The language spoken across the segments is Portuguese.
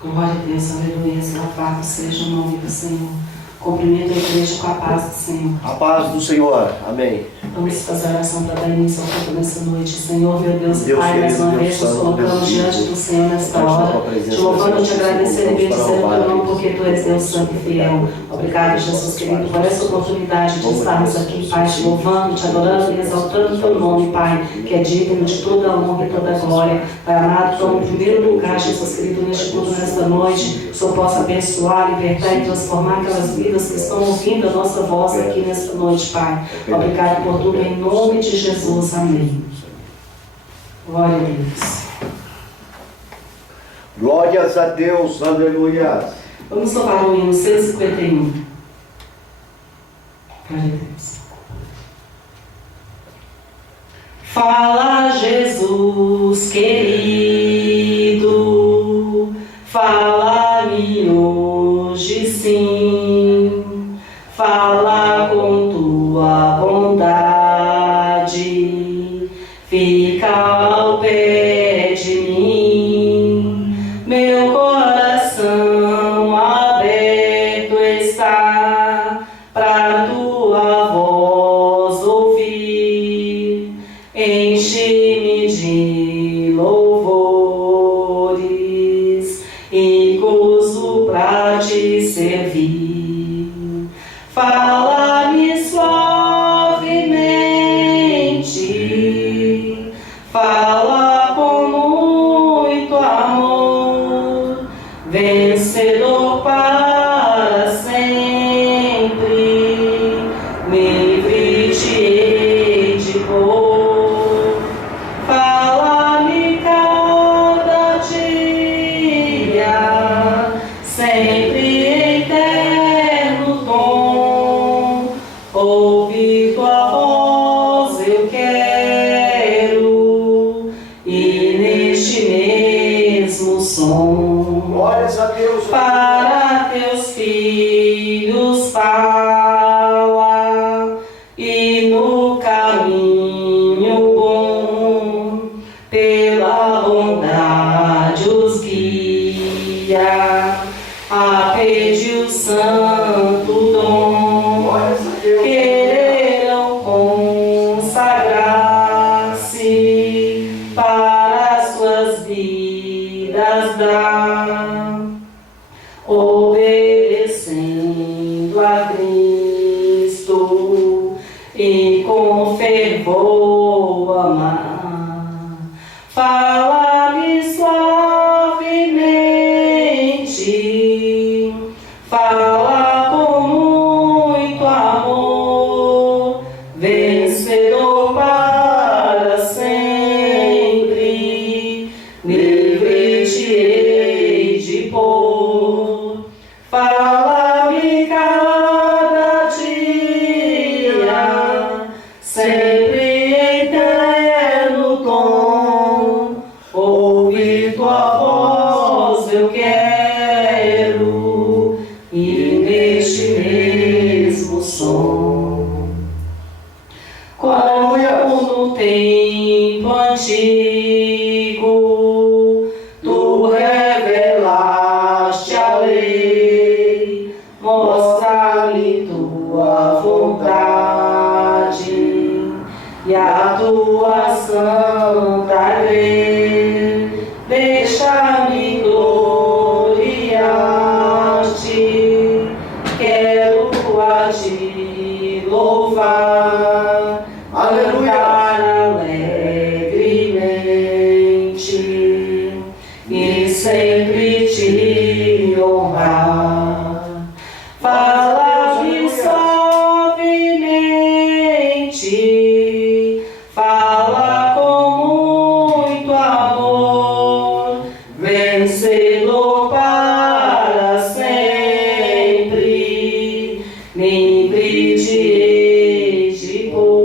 Glória a Deus, aleluia, louvado seja o nome do Senhor. Cumprimento a igreja com a paz do Senhor. A paz do Senhor, amém. Vamos fazer a oração para dar início ao culto nessa noite. Senhor, meu Deus e Pai, mais uma vez nos colocamos diante do Senhor nesta hora, te louvando, te agradecendo e bendizendo o teu nome, porque tu és Deus santo e fiel. Obrigado, Jesus querido, por essa oportunidade de estarmos aqui, Pai, te louvando, te adorando e exaltando o teu nome, Pai, que é digno de toda a honra e toda a glória. Pai amado, toma em primeiro lugar, Jesus querido, neste culto, nesta noite, que o Senhor possa abençoar, libertar e transformar aquelas vidas que estão ouvindo a nossa voz aqui nesta noite, Pai. Obrigado por tudo, em nome de Jesus. Amém. Glória a Deus. Glórias a Deus, aleluia. Vamos louvar o hino 151. Glória a Deus. Fala, Jesus querido, fala-me hoje sim, fala com tua bondade, fica ao pé de mim, meu coração aberto está pra tua voz ouvir, enche-me de louvores e gozo pra te servir. Fala-me suavemente, fala com muito amor, vencedor para sempre, livre-te de pôr. Fala-me cada dia, sempre em eterno tom, ouvir tua voz eu quero, e neste mesmo som, Glórias a Deus. para teus filhos fala, e no caminho bom, pela bondade os guia, a pedir o santo dom, Glórias a Deus. queiram consagrar-se para as suas vidas dar, obedecendo a Cristo e com fervor amar. Fala-me suavemente, fala com muito amor, vencedor para sempre, livre-te de pôr. Fala-me cada dia, sempre em eterno tom, ouvir tua voz eu quero, e neste mesmo som. Como no tempo antigo, tu revelaste a lei, mostra-me tua vontade e a tua santa lei. Deixa-me gloriar-te, quero a te louvar, cantar alegremente e sempre te honrar. Fala-me suavemente, fala com muito amor, vencedor para sempre, livre-te de pôr.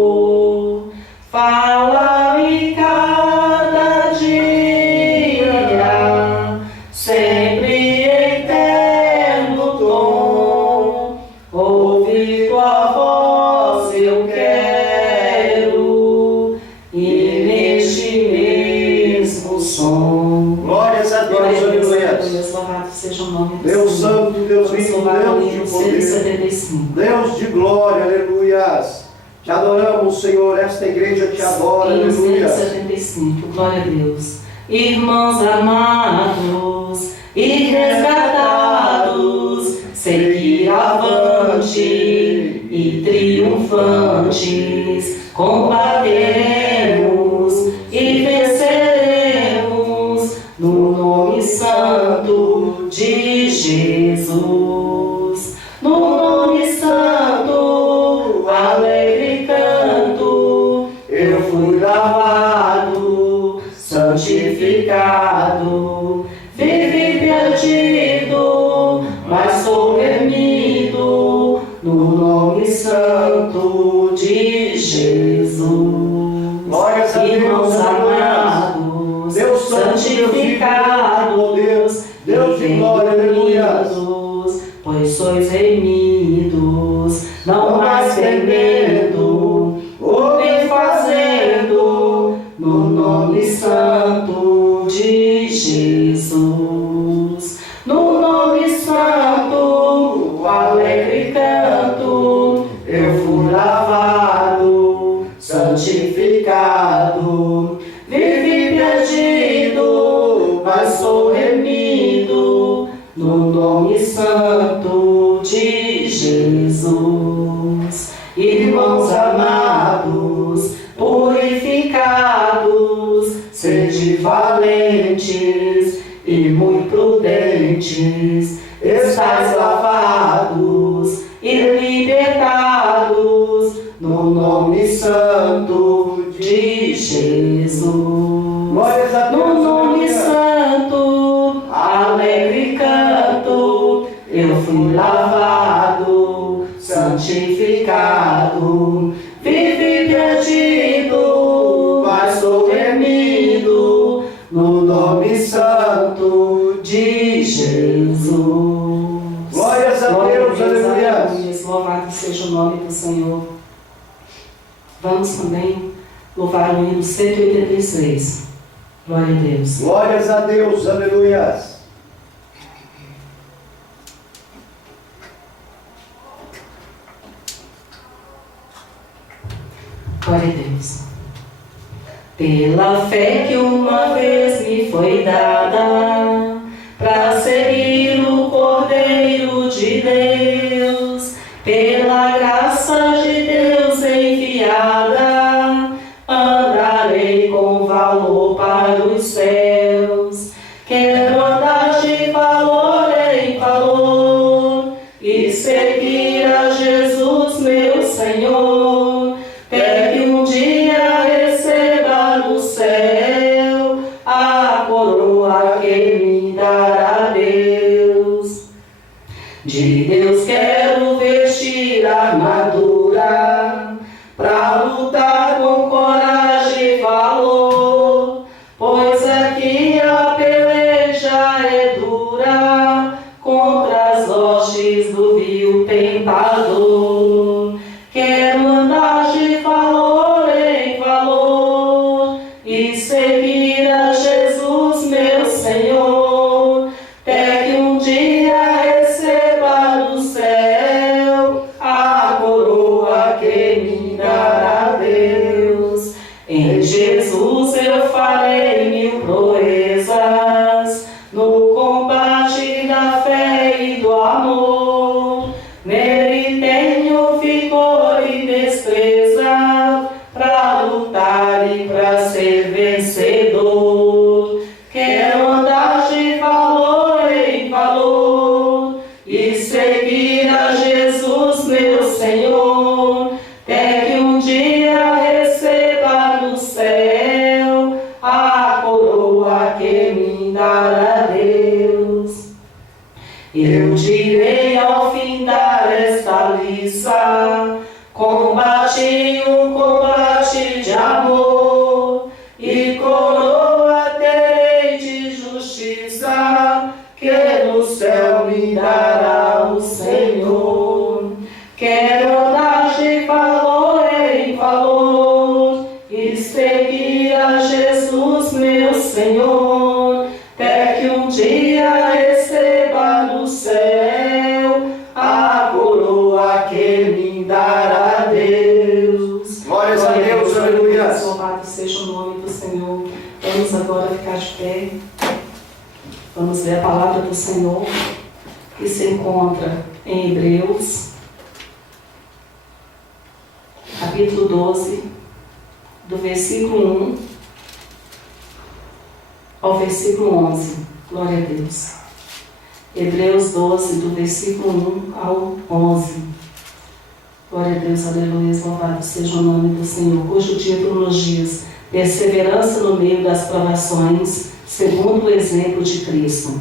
175. Deus de glória, aleluias. Te adoramos, Senhor. Esta igreja te adora, Hino aleluia. 175. Glória a Deus. Irmãos amados e resgatados, seguir avante e triunfantes, combateremos e venceremos no nome santo de Jesus. No nome santo, alegre canto, eu fui lavado, santificado, vivi perdido, mas sou remido no nome santo de Jesus. Glórias a Deus, Irmãos amados, Deus santo, santificados, Deus de glória, aleluia. Pois sois remidos, não mais temendo, o bem fazendo, no nome santo de Jesus. No nome santo, alegre canto, eu fui lavado, santificado, vivi perdido, mas sou remido, no nome santo de Jesus. Irmãos amados, purificados, sede valentes e muito prudentes, estáis lavados e libertados no nome santo de Jesus. Glórias a Deus, No nome aleluia. santo, alegre canto, eu fui lavado, santificado, vivi perdido, mas sou remido no nome santo de Jesus. Glórias a Deus, aleluia. Louvado seja o nome do Senhor. Vamos também louvar o hino 186. Glória a Deus. Glórias a Deus, aleluias. Glória a Deus. Pela fé que uma vez me foi dada, para seguir o Cordeiro de Deus, pela graça de Deus enviada, andarei com valor para os céus. Quero andar de valor em valor e seguir a Jesus, meu Senhor. Até que um dia receba no céu a coroa que me dará Deus. De Deus quero vestir a armadura, pra lutar com coragem e valor, pois aqui a peleja é dura contra as hostes do vil tentador. Quero andar de valor em valor e seguir a Jesus, meu Senhor, até que um dia receba do céu a coroa que me dará Deus. Em Jesus eu farei mil proezas, no combate da fé e do amor. Nele tenho vigor e destreza, pra lutar e pra ser vencedor. Quero andar de valor em valor e seguir a Jesus, meu Senhor, até que um dia receba no céu a coroa que me dará Deus. Eu direi ao findar esta liça, combati um combate de amor, e coroa terei de justiça, que no céu me dará o Senhor. Quero andar de valor em valor e seguir a Jesus, meu Senhor, até que um dia receba no céu a agora ficar de pé. Vamos ler a palavra do Senhor, que se encontra em Hebreus, capítulo 12, do versículo 1 ao versículo 11. Glória a Deus. Hebreus 12, do versículo 1 ao 11. Glória a Deus, aleluia, louvado seja o nome do Senhor, cujo título nos diz: perseverança no meio das provações, segundo o exemplo de Cristo.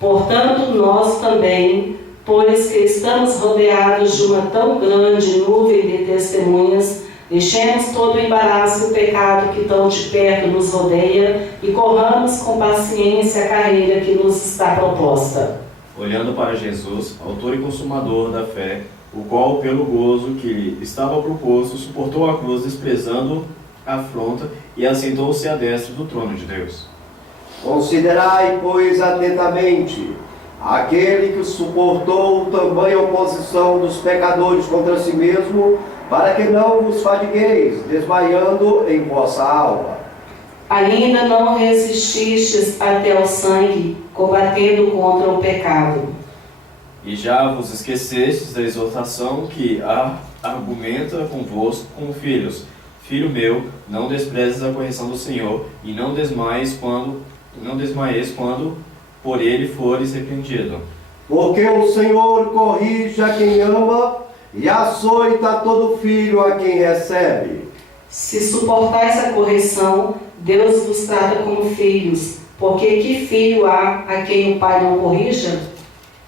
Portanto, nós também, pois que estamos rodeados de uma tão grande nuvem de testemunhas, deixemos todo o embaraço e o pecado que tão de perto nos rodeia e corramos com paciência a carreira que nos está proposta. Olhando para Jesus, autor e consumador da fé, o qual, pelo gozo que lhe estava proposto, suportou a cruz, desprezando a afronta, e assentou-se à destra do trono de Deus. Considerai, pois, atentamente aquele que suportou tamanha oposição dos pecadores contra si mesmo, para que não vos fadigueis, desmaiando em vossa alma. Ainda não resististes até ao sangue, combatendo contra o pecado. E já vos esquecestes da exortação que argumenta convosco como filhos. Filho meu, não desprezes a correção do Senhor, e não desmaies quando por ele fores repreendido. Porque o Senhor corrige a quem ama e açoita todo filho a quem recebe. Se suportais a correção, Deus vos trata como filhos, porque que filho há a quem o pai não corrija?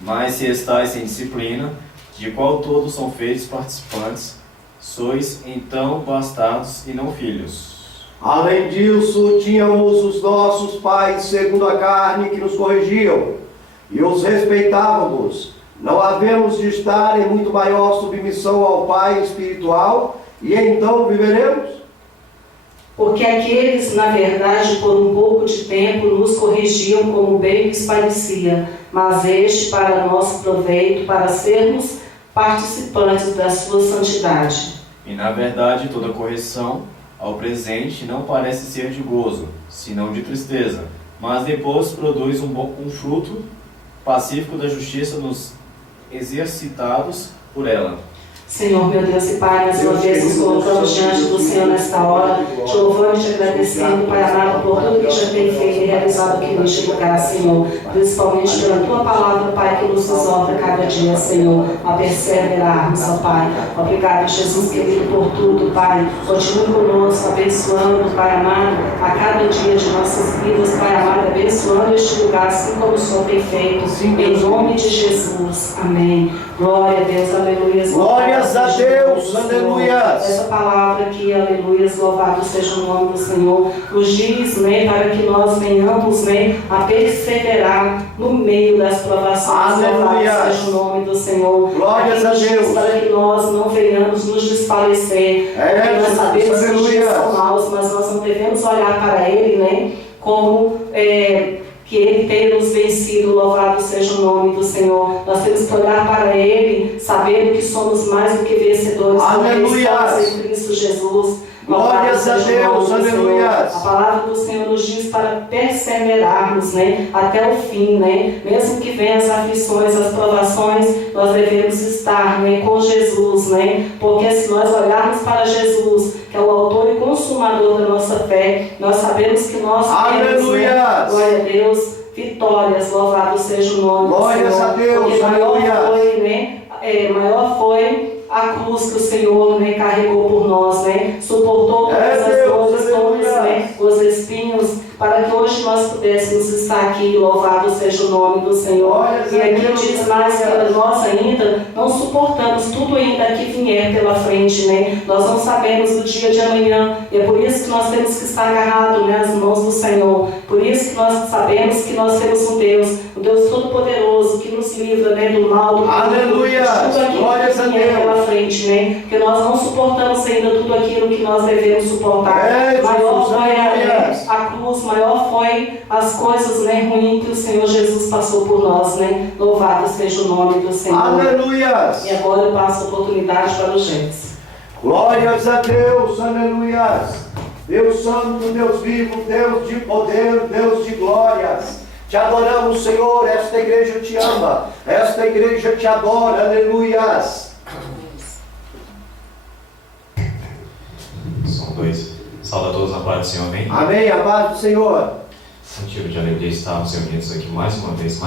Mas se estáis sem disciplina, de qual todos são feitos participantes, sois então bastardos e não filhos. Além disso, tínhamos os nossos pais segundo a carne que nos corrigiam, e os respeitávamos. Não havemos de estar em muito maior submissão ao Pai espiritual, e então viveremos? Porque aqueles, na verdade, por um pouco de tempo, nos corrigiam como bem lhes parecia, mas este para nosso proveito, para sermos participantes da sua santidade. E na verdade toda correção ao presente não parece ser de gozo, senão de tristeza, mas depois produz um fruto pacífico da justiça nos exercitados por ela. Senhor, meu Deus e Pai, mais uma vez nos colocamos diante do Senhor nesta hora, te louvando e te agradecendo, Pai amado, por tudo que já tem feito e realizado aqui neste lugar, Senhor, principalmente pela Tua palavra, Pai, que nos exorta cada dia, Senhor, a perseverarmos, ó Pai. Obrigado, Jesus querido, por tudo, Pai. Continue conosco, abençoando, Pai amado, a cada dia de nossas vidas, Pai amado, abençoando este lugar, assim como o Senhor tem feito, em nome de Jesus. Amém. Glória a Deus, aleluia. Glórias a Deus, aleluia. Essa palavra aqui, aleluia, louvado seja o nome do Senhor, nos diz, né, para que nós venhamos, né, a perseverar no meio das provações. Aleluia. Louvado seja o nome do Senhor. Glórias a Deus. Para que nós não venhamos nos desfalecer. Porque nós sabemos que os dias são maus, mas nós não devemos olhar para Ele, né, como que Ele tem nos vencido, louvado seja o nome do Senhor. Nós temos que olhar para Ele, sabendo que somos mais do que vencedores, em Cristo Jesus. Glórias a Deus, aleluia. A palavra do Senhor nos diz para perseverarmos, né, até o fim, né, mesmo que venham as aflições, as provações, nós devemos estar, né, com Jesus, né, porque se nós olharmos para Jesus, que é o autor e consumador da nossa fé, nós sabemos que nós temos, né, glória a Deus, vitórias, louvado seja o nome glórias do Senhor. A Deus, porque maior foi a cruz que o Senhor, né, carregou por nós, né, suportou todas as dores, todos, né, os espinhos, para que hoje nós pudéssemos estar aqui, louvado seja o nome do Senhor. E aqui diz mais que nós ainda não suportamos tudo ainda que vier pela frente, né, nós não sabemos o dia de amanhã, e é por isso que nós temos que estar agarrados, né, às mãos do Senhor, por isso que nós sabemos que nós temos um Deus Todo-Poderoso, que nos livra, né, do mal, do aleluia, glórias a Deus, pela frente, né, porque nós não suportamos ainda tudo aquilo que nós devemos suportar. Maior foi a cruz, maior foi as coisas, né, ruins que o Senhor Jesus passou por nós, né, louvado seja o nome do Senhor. Aleluia. E agora eu passo a oportunidade para o Jefferson. Glórias a Deus, aleluia. Deus santo, Deus vivo, Deus de poder, Deus de glórias. Te adoramos, Senhor, esta igreja te ama, esta igreja te adora, aleluias. São dois. Saúde a todos na paz do Senhor, amém? Amém, a paz do Senhor. Motivo de alegria estarmos reunidos aqui mais uma vez,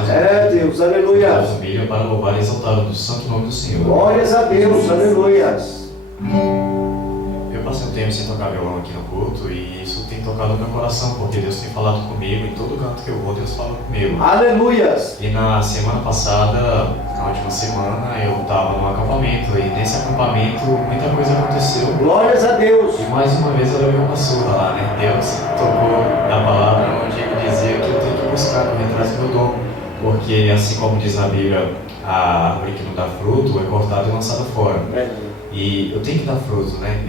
Deus, aleluia. Família, para louvar e exaltar o santo nome do Senhor. Glórias a Deus, aleluias. Eu passei um tempo sem tocar violão aqui no culto e isso tem tocado no meu coração, porque Deus tem falado comigo, em todo canto que eu vou, Deus fala comigo. Aleluias. E na semana passada, na última semana, eu estava num acampamento e nesse acampamento muita coisa aconteceu. Glórias a Deus. E mais uma vez eu levei uma surra lá, né? Deus tocou na palavra onde ele dizia que eu tenho que buscar correr atrás do meu dom. Porque assim como diz na Bíblia, a árvore que não dá fruto é cortada e lançada fora. E eu tenho que dar fruto, né?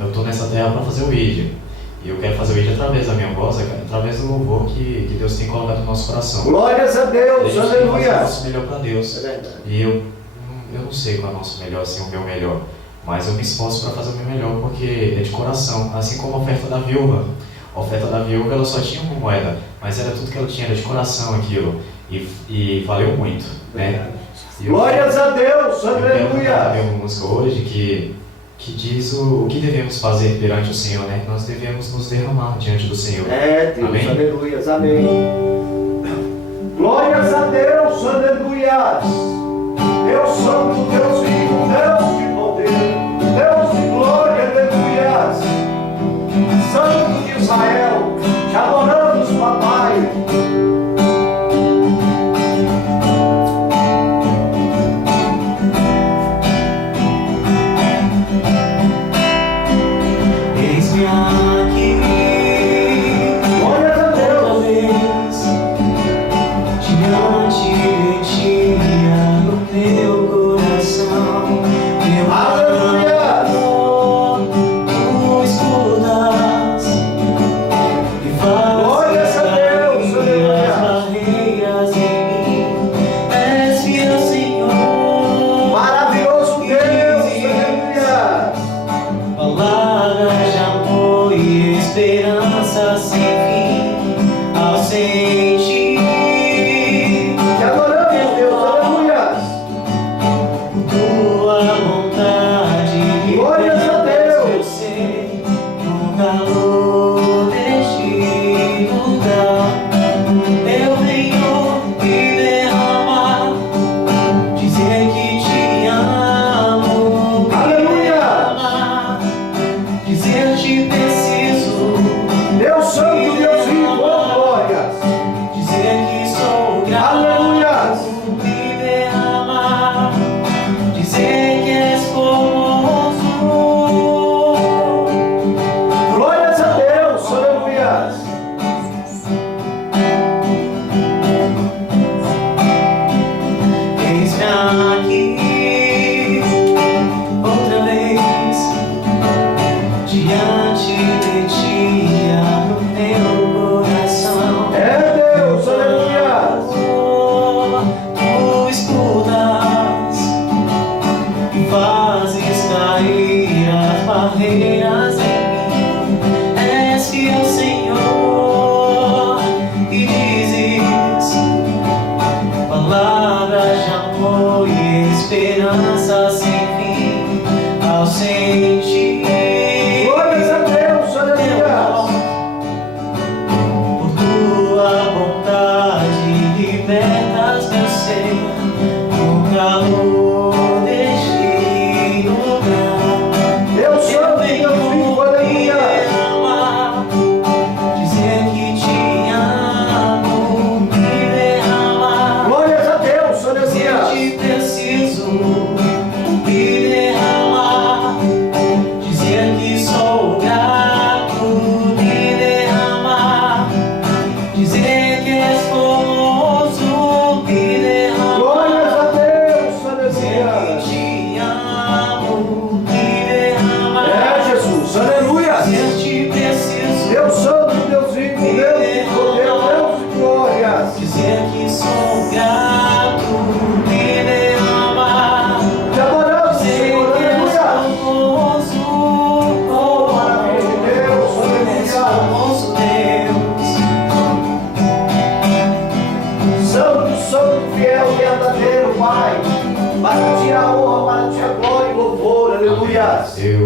Eu estou nessa terra para fazer o vídeo. E eu quero fazer o vídeo através da minha voz, através do louvor que Deus tem colocado no nosso coração. Glórias a Deus, aleluia. O nosso melhor para Deus. E eu não sei qual é o nosso melhor, assim, o meu melhor. Mas eu me esforço para fazer o meu melhor porque é de coração. Assim como a oferta da viúva. A oferta da viúva ela só tinha uma moeda, mas era tudo que ela tinha, era de coração aquilo. E valeu muito, né? Glórias a Deus, aleluia. Eu quero uma música hoje que diz o que devemos fazer perante o Senhor, né? Nós devemos nos derramar diante do Senhor. Deus, amém? Aleluias, amém. Glórias a Deus, aleluias. Deus santo, Deus vivo, Deus de poder, Deus de glória, aleluias. Santo de Israel, te adoramos, papai.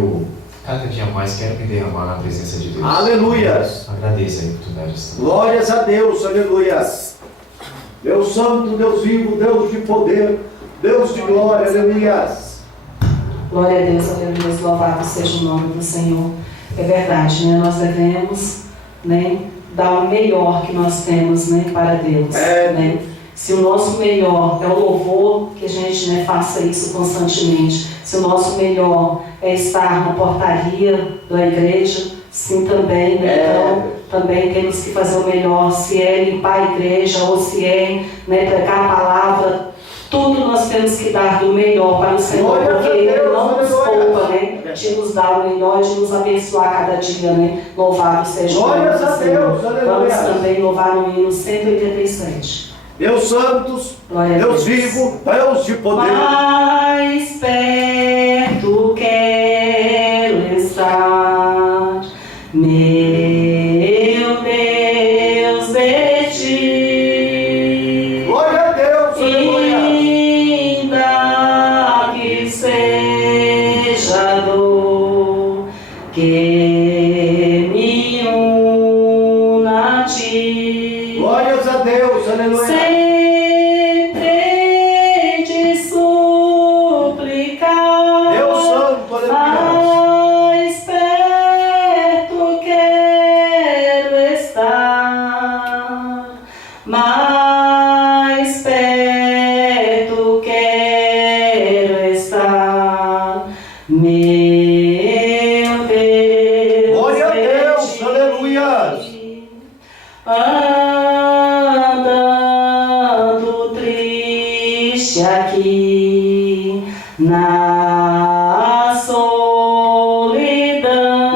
eu cada dia mais quero me derramar na presença de Deus. Aleluias. Agradeço a oportunidade de estar. Glórias a Deus, aleluias. Deus santo, Deus vivo, Deus de poder, Deus de glória, aleluias. Glória a Deus, aleluia, louvado seja o nome do Senhor. É verdade, né? Nós devemos, né, dar o melhor que nós temos, né, para Deus. Né? Se o nosso melhor é o louvor, que a gente, né, faça isso constantemente. Se o nosso melhor é estar na portaria da igreja, sim também, né? Então, também temos que fazer o melhor. Se é limpar a igreja ou se é, né, pregar a palavra, tudo nós temos que dar do melhor para o Senhor, porque Ele não nos poupa, né, de nos dar o melhor, de nos abençoar cada dia, né? Louvado seja o nome do Senhor. Vamos também louvar no hino 187. Deus santos, Deus vivo, Deus de poder. Mais perto quero estar, meu Deus, de ti. Glória a Deus, aleluia. Ainda que seja dor que me una a ti. Glórias a Deus, aleluia. Mais perto quero estar, meu Deus. Glória a Deus, aleluia. Andando triste aqui na solidão.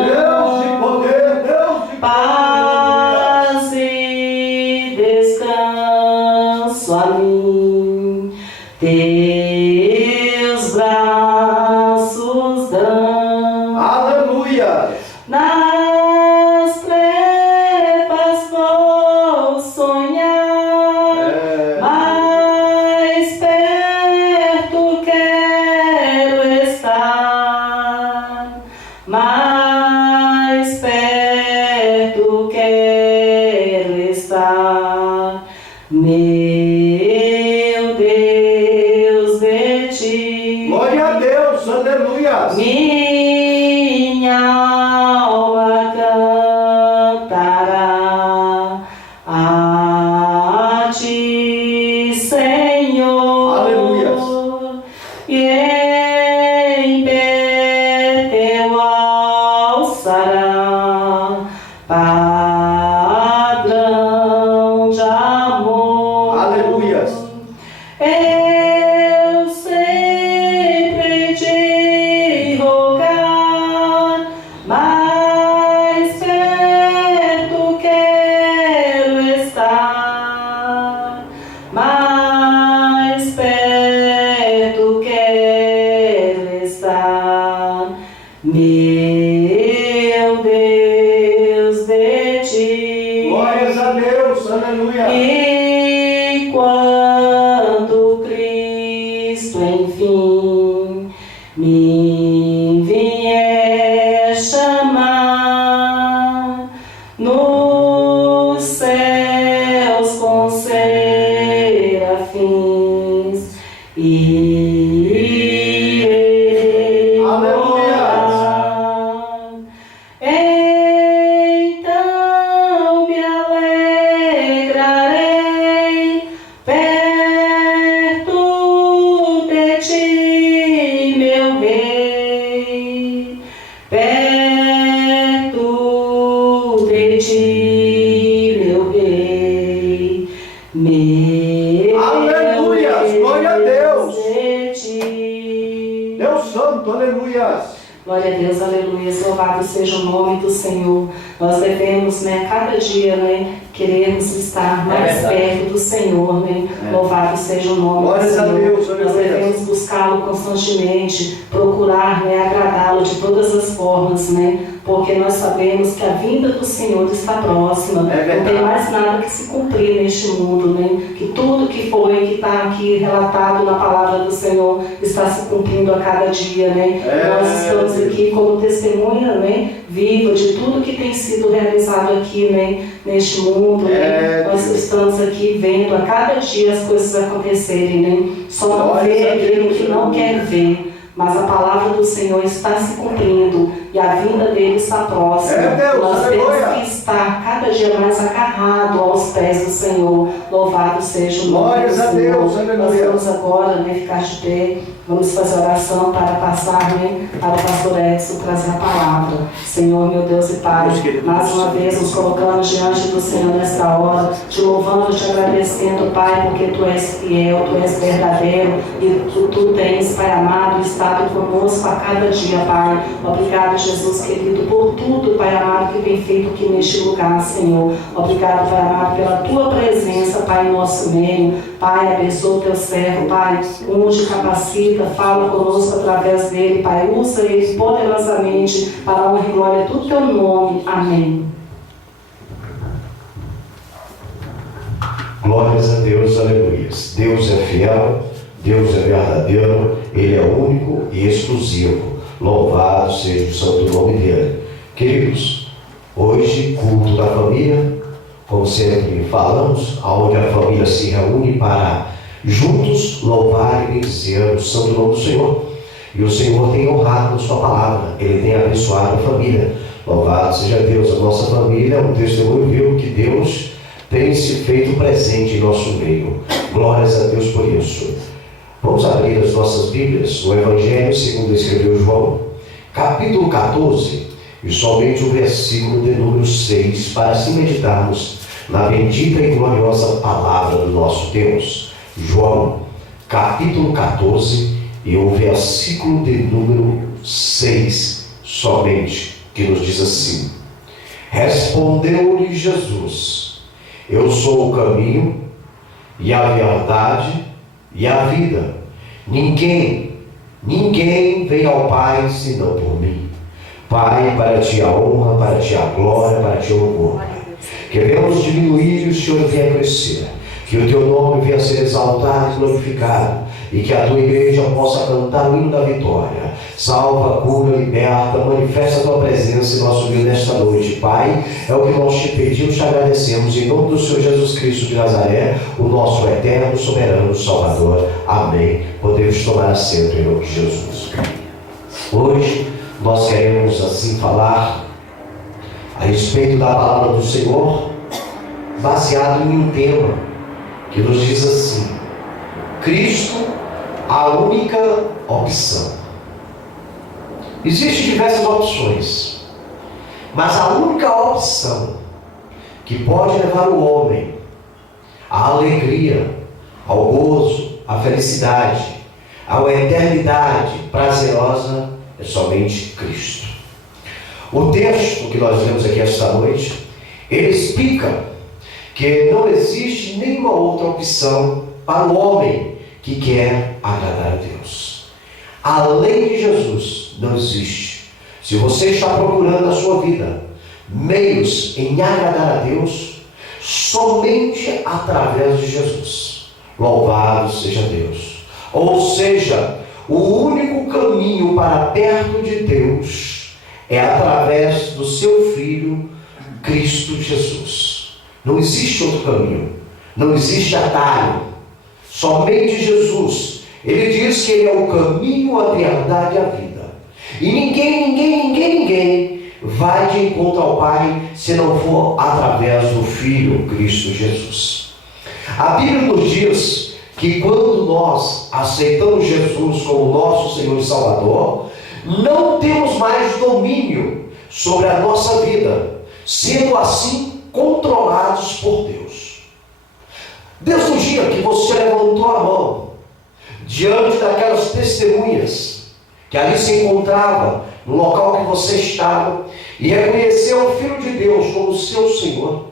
Deus de poder, Deus de paz e descanso a mim, teus braços dão. Aleluia. Nas trevas vou sonhar, mais perto quero estar, mais perto quero estar, meu Deus, de ti. Glória a Deus, aleluia. Minha alma cantará a ti, Senhor. Aleluia. E em pé teu alçará, padrão de amor. Aleluia. Eu sempre te rogar, mais perto quero estar, mais perto quero estar, meu Deus, de ti. Glórias a Deus, aleluia. E quando Cristo enfim me vier chamar nos céus com serafins, irei orar. Então me alegrarei perto de ti, meu Rei, perto de ti, meu Rei, meu Aleluias, glória a Deus. de ti. Deus santo, aleluia. Glória a Deus, aleluia, louvado seja o nome do Senhor. Nós devemos, né, cada dia, né, queremos estar mais perto do Senhor, né? Louvado seja o nome do Senhor. Nós devemos buscá-lo constantemente, procurar, né, agradá-lo de todas as formas, né? Porque nós sabemos que a vinda do Senhor está próxima. Não tem mais nada que se cumprir neste mundo, né? Que tudo que foi, que está aqui relatado na palavra do Senhor, está se cumprindo a cada dia, né? Nós estamos aqui como testemunha, né, viva de tudo que tem sido realizado aqui, né, neste mundo, né? Nós estamos aqui vendo a cada dia as coisas acontecerem, né? Só não vê aquele que não quer ver. Mas a palavra do Senhor está se cumprindo e a vinda dele está próxima. Nós temos que estar cada dia mais agarrado aos pés do Senhor. Louvado seja o nome do Senhor. Nós vamos agora, né, ficar de pé. Vamos fazer oração para passar, né, para o pastor Edson trazer a palavra. Senhor, meu Deus e Pai, mais uma vez nos colocamos diante do Senhor nesta hora, te louvando, te agradecendo, Pai, porque Tu és fiel, Tu és verdadeiro e Tu tens, Pai amado, estado conosco a cada dia, Pai. Obrigado, Jesus querido, por tudo, Pai amado, que vem feito aqui neste lugar, Senhor. Obrigado, Pai amado, pela Tua presença, Pai, em nosso meio. Pai, abençoa o Teu servo, Pai, unge, capacita, fala conosco através dele, Pai, usa ele poderosamente para a honra e glória do Teu nome. Amém. Glórias a Deus, aleluias. Deus é fiel, Deus é verdadeiro, Ele é único e exclusivo. Louvado seja o santo nome dele. Queridos, hoje, culto da família, como sempre falamos, onde a família se reúne para juntos louvar e bendizer o santo nome do Senhor. E o Senhor tem honrado a sua palavra, Ele tem abençoado a família. Louvado seja Deus, a nossa família é um testemunho vivo que Deus tem se feito presente em nosso meio. Glórias a Deus por isso. Vamos abrir as nossas Bíblias no Evangelho segundo escreveu João, capítulo 14, e somente o versículo de número 6, para assim meditarmos na bendita e gloriosa palavra do nosso Deus. João, capítulo 14, e o versículo de número 6, somente, que nos diz assim: Respondeu-lhe Jesus: Eu sou o caminho, e a verdade, e a vida. Ninguém vem ao Pai senão por mim. Pai, para Ti a honra, para Ti a glória, para Ti o louvor. Queremos diminuir e o Senhor venha crescer. Que o Teu nome venha ser exaltado e glorificado. E que a Tua igreja possa cantar o hino da vitória. Salva, cura, liberta, manifesta a Tua presença em nosso meio nesta noite. Pai, é o que nós Te pedimos, Te agradecemos. Em nome do Senhor Jesus Cristo de Nazaré, o nosso eterno, soberano Salvador. Amém. Podemos tomar assento em nome de Jesus. Hoje nós queremos assim falar a respeito da palavra do Senhor, baseado em um tema que nos diz assim: Cristo, a única opção. Existem diversas opções, mas a única opção que pode levar o homem à alegria, ao gozo, à felicidade, à eternidade prazerosa é somente Cristo. O texto que nós lemos aqui esta noite, ele explica que não existe nenhuma outra opção para o homem que quer agradar a Deus. Além de Jesus, não existe. Se você está procurando na sua vida meios em agradar a Deus, somente através de Jesus. Louvado seja Deus. Ou seja, o único caminho para perto de Deus é através do seu Filho, Cristo Jesus. Não existe outro caminho, não existe atalho, somente Jesus. Ele diz que Ele é o caminho, a verdade e a vida. E ninguém vai de encontro ao Pai se não for através do Filho, Cristo Jesus. A Bíblia nos diz que quando nós aceitamos Jesus como nosso Senhor e Salvador, não temos mais domínio sobre a nossa vida, sendo assim controlados por Deus. Deus, no dia que você levantou a mão diante daquelas testemunhas que ali se encontravam, no local que você estava, e reconheceu o Filho de Deus como seu Senhor,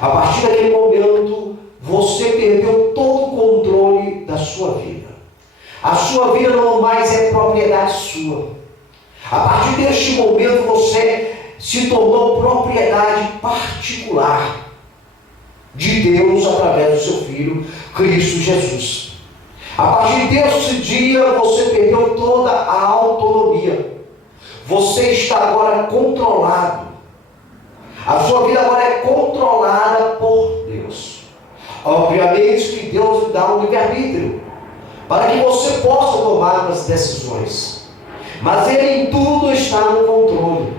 A partir daquele momento, você perdeu todo o controle da sua vida. A sua vida não mais é propriedade sua. A partir deste momento, você se tornou propriedade particular de Deus através do seu Filho, Cristo Jesus. A partir desse dia, você perdeu toda a autonomia. Você está agora controlado. A sua vida agora é controlada por Deus. Obviamente que Deus lhe dá um livre-arbítrio para que você possa tomar as decisões. Mas Ele em tudo está no controle.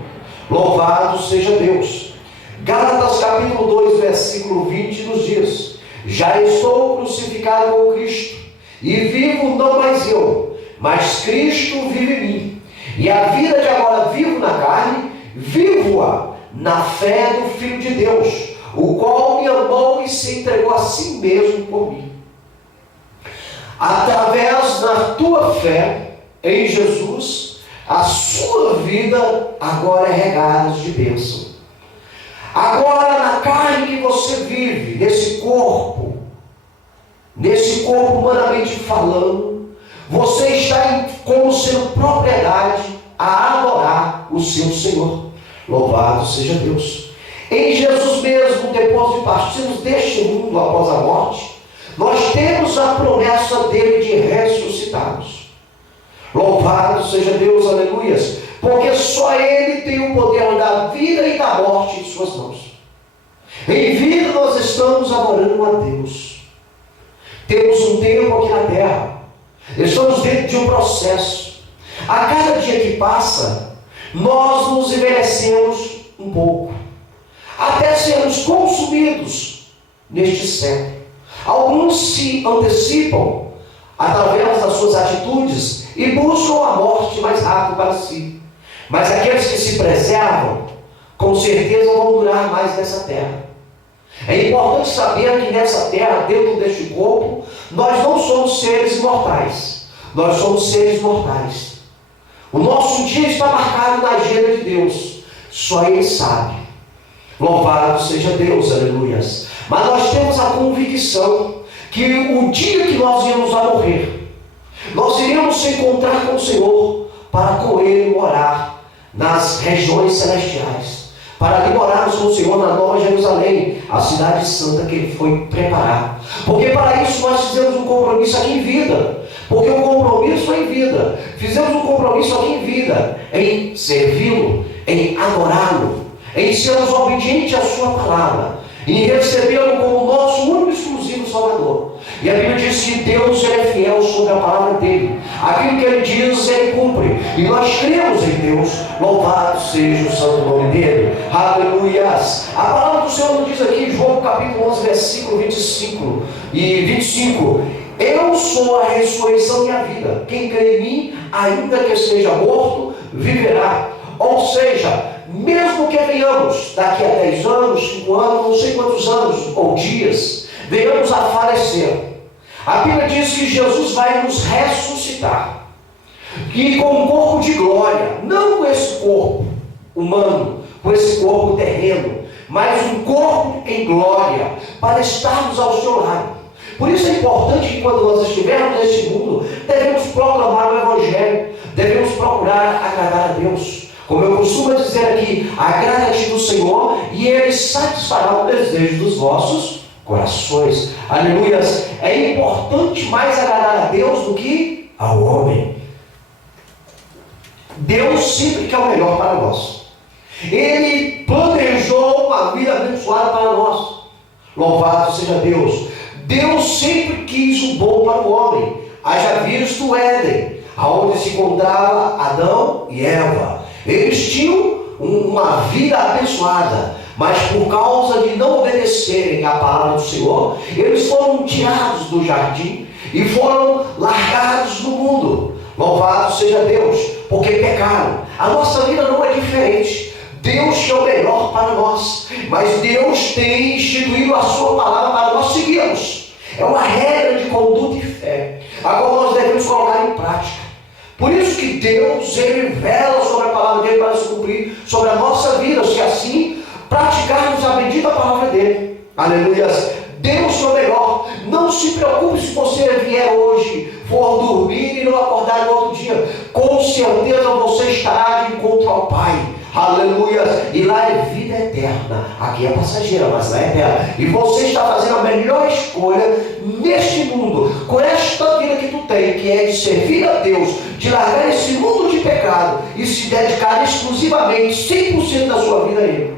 Louvado seja Deus. Gálatas capítulo 2, versículo 20 nos diz: já estou crucificado com Cristo, e vivo não mais eu, mas Cristo vive em mim. E a vida que agora vivo na carne, vivo-a na fé do Filho de Deus, o qual me amou e se entregou a si mesmo por mim. Através da tua fé em Jesus, a sua vida agora é regada de bênção. Agora, na carne que você vive, nesse corpo humanamente falando, você está como sendo propriedade a adorar o seu Senhor. Louvado seja Deus. Em Jesus mesmo, depois de partirmos deste mundo após a morte, nós temos a promessa dele de ressuscitarmos. Louvado seja Deus, aleluias, porque só Ele tem o poder da vida e da morte em suas mãos. Em vida nós estamos adorando a Deus. Temos um tempo aqui na terra. Estamos dentro de um processo. A cada dia que passa, nós nos envelhecemos um pouco, até sermos consumidos neste século. Alguns se antecipam através das suas atitudes e buscam a morte mais rápido para si. Mas aqueles que se preservam, com certeza vão durar mais nessa terra. É importante saber que nessa terra, dentro deste corpo, nós não somos seres imortais. Nós somos seres mortais. O nosso dia está marcado na agenda de Deus. Só Ele sabe. Louvado seja Deus, aleluias. Mas nós temos a convicção que o dia que nós iremos a morrer, nós iremos se encontrar com o Senhor para com Ele morar nas regiões celestiais, para ali morarmos com o Senhor na Nova Jerusalém, a cidade santa que Ele foi preparar. Porque para isso nós fizemos um compromisso aqui em vida. Porque o compromisso é em vida. Fizemos um compromisso aqui em vida, em servi-lo, em adorá-lo, em sermos obedientes à sua palavra, em recebê-lo como nosso único e exclusivo Salvador. E a Bíblia diz que Deus é fiel sobre a palavra dele. Aquilo que ele diz, ele cumpre. E nós cremos em Deus. Louvado seja o santo nome dele. Aleluias. A palavra do Senhor nos diz aqui em João capítulo 11, versículo 25 e 25. Eu sou a ressurreição e a vida. Quem crê em mim, ainda que esteja morto, viverá. Ou seja, mesmo que venhamos daqui a 10 anos, 5 anos, não sei quantos anos ou dias, venhamos a falecer, a Bíblia diz que Jesus vai nos ressuscitar, e com um corpo de glória, não com esse corpo humano, com esse corpo terreno, mas um corpo em glória, para estarmos ao seu lado. Por isso é importante que quando nós estivermos neste mundo, devemos proclamar o Evangelho, devemos procurar agradar a Deus. Como eu costumo dizer aqui, agrada-te do Senhor e Ele satisfará o desejo dos vossos corações. Aleluias. É importante mais agradar a Deus do que ao homem. Deus sempre quer o melhor para nós. Ele planejou uma vida abençoada para nós. Louvado seja Deus. Deus sempre quis o bom para o homem. Haja visto o Éden, aonde se encontrava Adão e Eva. Eles tinham uma vida abençoada, mas por causa de não obedecerem à palavra do Senhor, eles foram tirados do jardim e foram largados no mundo. Louvado seja Deus, porque pecaram. A nossa vida não é diferente. Deus quer o melhor para nós, mas Deus tem instituído a sua palavra para nós seguirmos. É uma regra de conduta e fé, a qual nós devemos colocar em prática. Por isso que Deus, Ele vela sobre a palavra dele para se cumprir sobre a nossa vida, se assim praticarmos a bendita palavra dele. Aleluias. Deus é o melhor. Não se preocupe se você vier hoje, for dormir e não acordar no outro dia. Com certeza você estará de encontro ao Pai. Aleluia. E lá é vida eterna. Aqui é passageira, mas lá é eterna. E você está fazendo a melhor escolha neste mundo, com esta vida que tu tem, que é de servir a Deus, de largar esse mundo de pecado e se dedicar exclusivamente 100% da sua vida a Ele.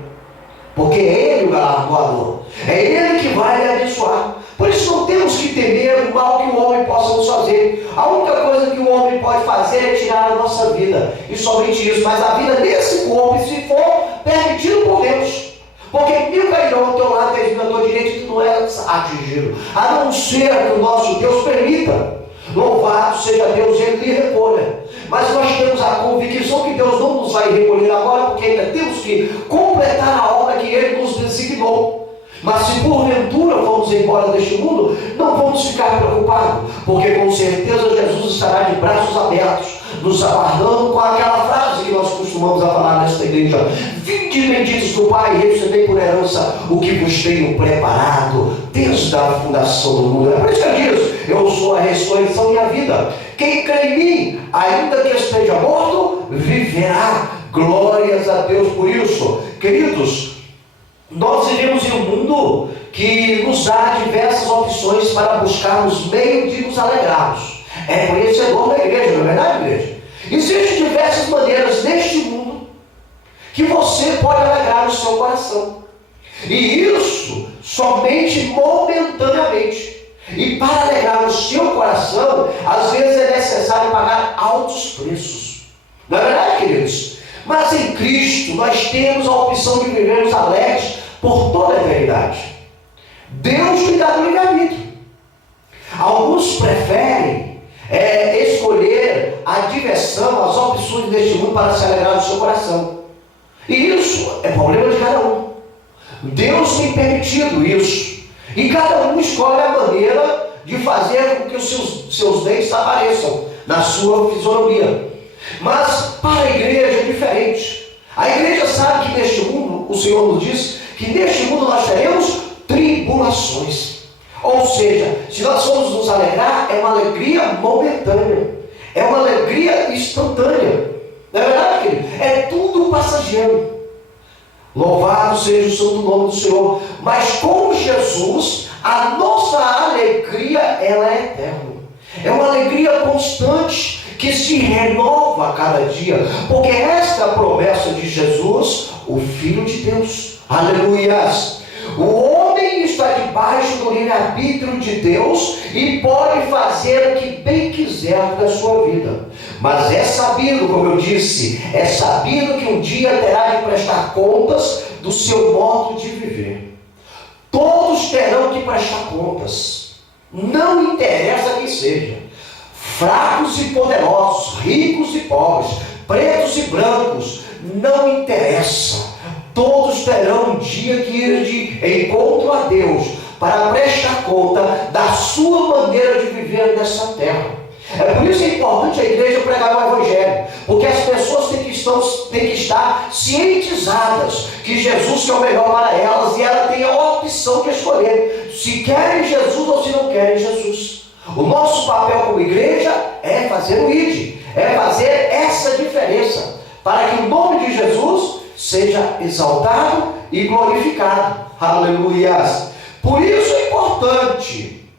Porque é Ele o galardoador. É Ele que vai lhe abençoar. Por isso não temos que temer o mal que o homem possa nos fazer. A única coisa que o homem pode fazer é tirar a nossa vida. E somente isso. Mas a vida desse corpo, se for permitido por Deus. Porque 1000 cairão ao teu lado, 10.000 à tua direita, e tu não é atingido. A não ser que o nosso Deus permita. Louvado seja Deus, Ele lhe recolha. Mas nós temos a convicção que Deus não nos vai recolher agora, porque ainda temos que completar a obra que Ele nos designou. Mas se porventura vamos embora deste mundo, não vamos ficar preocupados, porque com certeza Jesus estará de braços abertos, nos aguardando com aquela frase que nós costumamos a falar nesta igreja: vinde benditos do Pai, recebei por herança o que vos tenho preparado desde a fundação do mundo. É por isso que ele diz: eu sou a ressurreição e a vida. Quem crê em mim, ainda que esteja morto, viverá. Glórias a Deus por isso. Queridos, nós vivemos em um mundo que nos dá diversas opções para buscarmos meio de nos alegrarmos. É conhecedor da igreja, não é verdade, igreja? Existem diversas maneiras neste mundo que você pode alegrar o seu coração. E isso somente momentaneamente. E para alegrar o seu coração, às vezes é necessário pagar altos preços. Não é verdade, queridos? Mas em Cristo nós temos a opção de vivermos alegres por toda a eternidade. Deus lhe dá o livre-arbítrio. Alguns preferem escolher a diversão, as opções deste mundo para se alegrar no seu coração. E isso é problema de cada um. Deus tem permitido isso. E cada um escolhe a maneira de fazer com que os seus dentes apareçam na sua fisionomia. Mas para a igreja é diferente. A igreja sabe que neste mundo, o Senhor nos diz que neste mundo nós teremos tribulações. Ou seja, se nós formos nos alegrar, é uma alegria momentânea, é uma alegria instantânea. Não é verdade, querido? É tudo passageiro. Louvado seja o santo nome do Senhor. Mas com Jesus, a nossa alegria, ela é eterna. É uma alegria constante, que se renova a cada dia, porque esta é a promessa de Jesus, o Filho de Deus. Aleluias! O homem está debaixo do livre-arbítrio de Deus e pode fazer o que bem quiser da sua vida. Mas é sabido, como eu disse, é sabido que um dia terá de prestar contas do seu modo de viver. Todos terão que prestar contas. Não interessa quem seja. Fracos e poderosos, ricos e pobres, pretos e brancos, não interessa. Todos terão um dia que ir de encontro a Deus para prestar conta da sua maneira de viver nessa terra. É por isso que é importante a igreja pregar o Evangelho, porque as pessoas têm que estar cientizadas que Jesus é o melhor para elas e ela tem a opção de escolher se querem Jesus ou se não querem Jesus. O nosso papel como igreja é fazer o ID, é fazer essa diferença, para que o nome de Jesus seja exaltado e glorificado. Aleluias! Por isso é importante,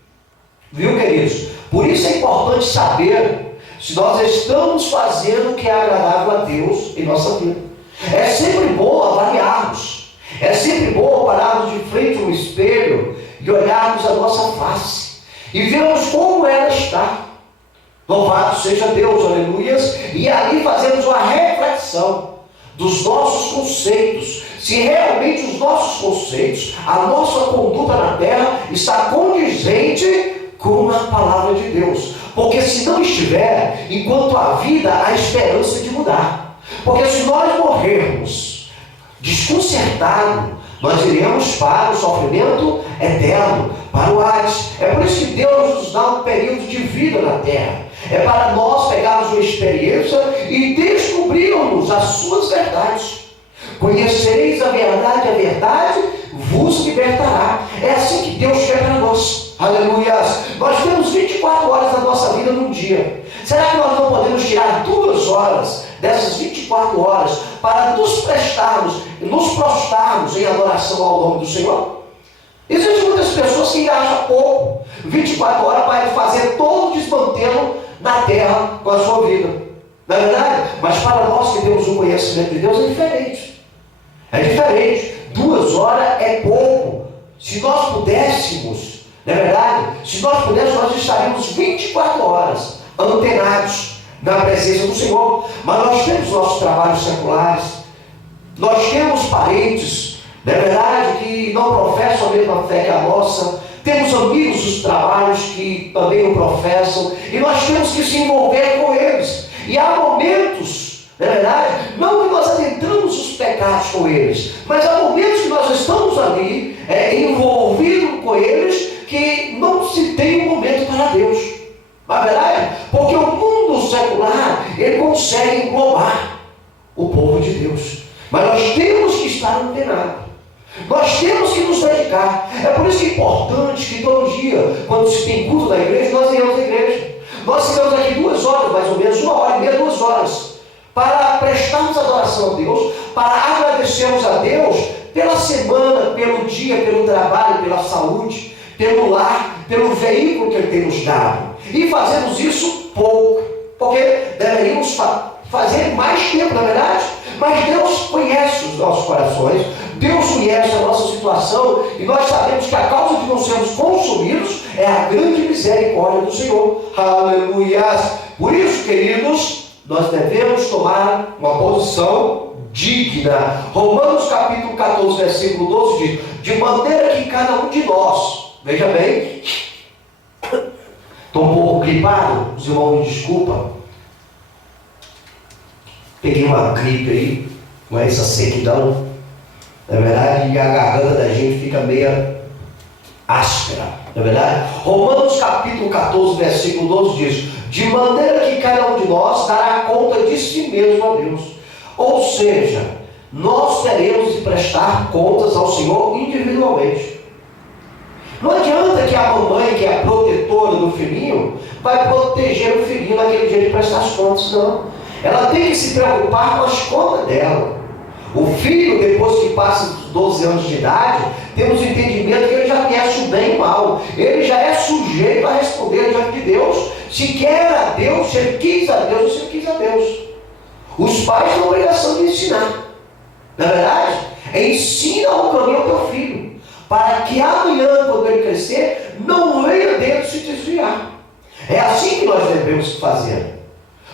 viu, queridos? Por isso é importante saber se nós estamos fazendo o que é agradável a Deus em nossa vida. É sempre bom avaliarmos, é sempre bom pararmos de frente ao espelho e olharmos a nossa face e vemos como ela está. Louvado seja Deus, aleluias. E ali fazemos uma reflexão dos nossos conceitos, se realmente os nossos conceitos, a nossa conduta na terra está condizente com a palavra de Deus. Porque se não estiver, enquanto há vida, há esperança de mudar. Porque se nós morrermos desconcertados, nós iremos para o sofrimento eterno, para o Hades. É por isso que Deus nos dá um período de vida na terra. É para nós pegarmos uma experiência e descobrirmos as suas verdades. Conhecereis a verdade vos libertará. É assim que Deus quer para nós. Aleluia! Nós temos 24 horas da nossa vida num dia. Será que nós não podemos tirar 2 horas dessas 24 horas para nos prostrarmos em adoração ao nome do Senhor? Existem muitas pessoas que acham pouco 24 horas para fazer todo o desmantelo na terra com a sua vida. Não é verdade? Mas para nós que temos o conhecimento de Deus é diferente. É diferente. 2 horas é pouco. Se nós pudéssemos, não é verdade? Se nós pudéssemos, nós estaríamos 24 horas antenados na presença do Senhor. Mas nós temos nossos trabalhos seculares, nós temos parentes, não é verdade, que não professam a mesma fé que a nossa, temos amigos dos trabalhos que também não professam, e nós temos que se envolver com eles. E há momentos, não é verdade, não que nós adentramos os pecados com eles, mas há momentos que nós estamos ali envolvidos com eles, que não se tem um momento para Deus. Não é verdade? Porque o mundo secular, ele consegue englobar o povo de Deus. Mas nós temos que estar antenados. Nós temos que nos dedicar. É por isso que é importante que todo dia, quando se tem culto na igreja, nós iremos à igreja. Nós ficamos aqui 2 horas, mais ou menos, 1h30, 2 horas, para prestarmos adoração a Deus, para agradecermos a Deus pela semana, pelo dia, pelo trabalho, pela saúde, pelo lar, pelo veículo que Ele tem nos dado. E fazemos isso pouco, porque deveríamos fazer mais tempo, na verdade. Mas Deus conhece os nossos corações, Deus conhece a nossa situação, e nós sabemos que a causa de não sermos consumidos é a grande misericórdia do Senhor. Aleluia! Por isso, queridos, nós devemos tomar uma posição digna. Romanos capítulo 14, versículo 12 diz: de maneira que cada um de nós, veja bem, estou um pouco gripado, os irmãos me desculpam, peguei uma gripe aí, com essa sequidão, na verdade, e a garganta da gente fica meio áspera, não é verdade? Romanos capítulo 14, versículo 12 diz: de maneira que cada um de nós dará conta de si mesmo a Deus. Ou seja, nós teremos de prestar contas ao Senhor individualmente. Não adianta que a mamãe, que é a protetora do filhinho, vai proteger o filhinho naquele dia de prestar as contas, não. Ela tem que se preocupar com as contas dela. O filho, depois que passa dos 12 anos de idade, temos o entendimento que ele já conhece o bem e o mal. Ele já é sujeito a responder diante de Deus, se quer a Deus, se ele quis a Deus ou se ele quis a Deus. Os pais têm a obrigação de ensinar. Na verdade, ensina o caminho ao teu filho, para que amanhã, quando ele crescer, não venha dele se desviar. É assim que nós devemos fazer.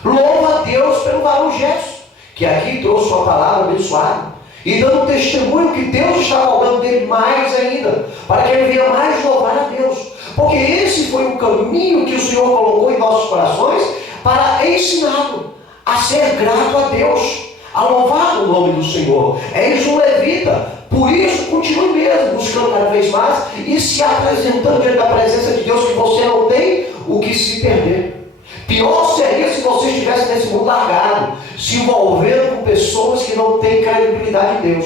Louva a Deus pelo varão Gerson, que aqui trouxe uma palavra abençoada, e dando testemunho que Deus está cobrando dele mais ainda, para que ele venha mais louvar a Deus. Porque esse foi o caminho que o Senhor colocou em nossos corações para ensiná-lo a ser grato a Deus, a louvar o nome do Senhor. É isso um levita. Por isso, continue mesmo buscando cada vez mais e se apresentando diante da presença de Deus, que você não tem o que se perder. Pior seria se você estivesse nesse mundo largado, se envolvendo com pessoas que não têm credibilidade em Deus.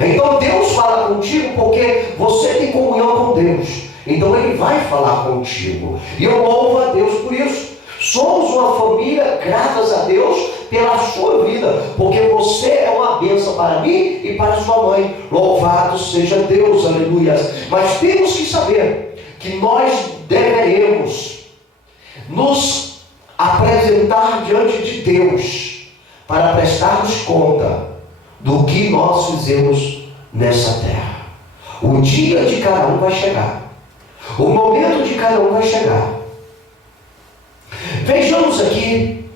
Então Deus fala contigo porque você tem comunhão com Deus. Então Ele vai falar contigo. E eu louvo a Deus por isso. Somos uma família, graças a Deus, pela sua vida, porque você é uma bênção para mim e para sua mãe. Louvado seja Deus, aleluia. Mas temos que saber que nós deveremos nos apresentar diante de Deus para prestarmos conta do que nós fizemos nessa terra. O dia de cada um vai chegar. O momento de cada um vai chegar. Vejamos aqui,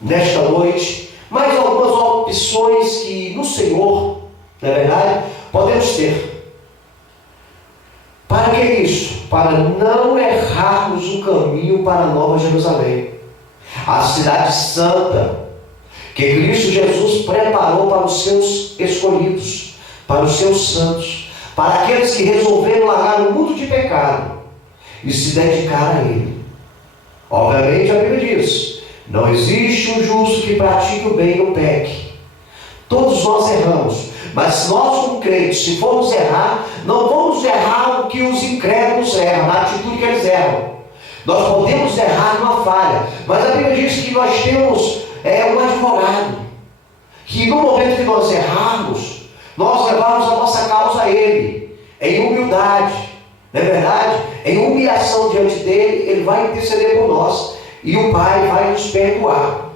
nesta noite, mais algumas opções que no Senhor, na verdade, podemos ter. Para que isso? Para não errarmos o caminho para a Nova Jerusalém, a cidade santa, que Cristo Jesus preparou para os seus escolhidos, para os seus santos, para aqueles que resolveram largar o mundo de pecado e se dedicar a Ele. Obviamente a Bíblia diz: não existe um justo que pratique o bem ou peque. Todos nós erramos. Mas nós, como crentes, se formos errar, não vamos errar o que os incrédulos erram, na atitude que eles erram. Nós podemos errar numa falha, mas a Bíblia diz que nós temos um advogado, que no momento que nós errarmos, nós levarmos a nossa causa a Ele, em humildade, não é verdade? Em humilhação diante dEle, Ele vai interceder por nós, e o Pai vai nos perdoar,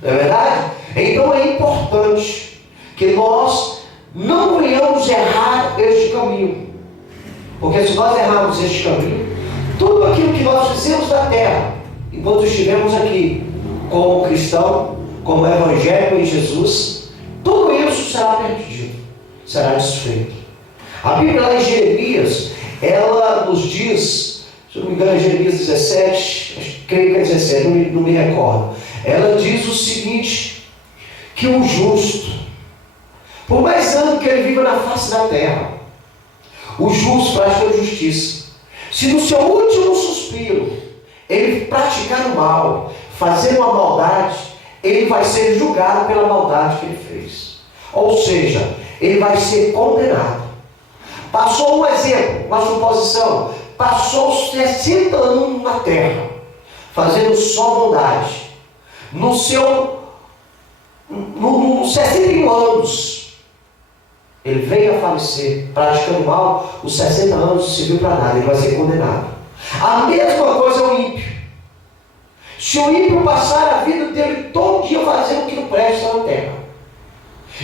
não é verdade? Então é importante que nós não venhamos errar este caminho, porque se nós errarmos este caminho, tudo aquilo que nós fizemos na terra, enquanto estivemos aqui, como cristão, como evangélico em Jesus, tudo isso será perdido, será desfeito. A Bíblia lá em Jeremias, ela nos diz, se eu não me engano, Jeremias 17, creio que é 17, não me recordo. Ela diz o seguinte, que o justo, por mais anos que ele viva na face da terra, o justo pratica a justiça. Se no seu último suspiro ele praticar o mal, fazer uma maldade, ele vai ser julgado pela maldade que ele fez. Ou seja, ele vai ser condenado. Passou um exemplo, uma suposição, passou 60 anos na terra, fazendo só bondade. Nos 61 anos, ele veio a falecer, praticando mal, os 60 anos não serviu para nada, ele vai ser condenado. A mesma coisa é o ímpio. Se o ímpio passar a vida dele todo dia fazendo o que não presta na terra,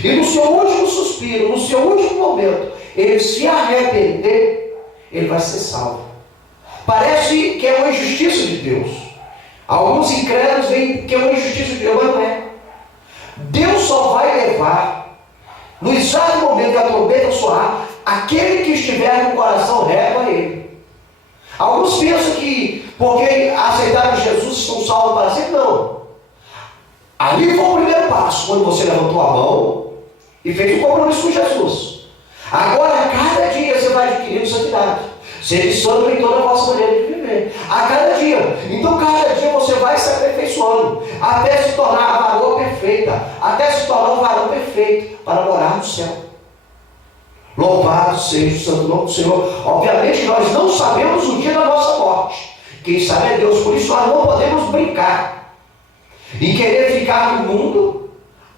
e no seu último suspiro, no seu último momento, ele se arrepender, ele vai ser salvo. Parece que é uma injustiça de Deus. Alguns incrédulos veem que é uma injustiça de Deus, mas não é. Deus só vai levar, no exato momento que a trombeta soar, aquele que estiver no coração reto a Ele. Alguns pensam que porque aceitaram Jesus estão salvos para sempre. Não. Ali foi o primeiro passo, quando você levantou a mão e fez um compromisso com Jesus. Agora, a cada dia você vai adquirindo santidade. Sede santo em toda a vossa maneira de viver. A cada dia. Então, cada dia você vai se aperfeiçoando, até se tornar a varoa perfeita, até se tornar um varão perfeito, para morar no céu. Louvado seja o santo nome do Senhor. Obviamente, nós não sabemos o dia da nossa morte. Quem sabe é Deus. Por isso, nós não podemos brincar e querer ficar no mundo,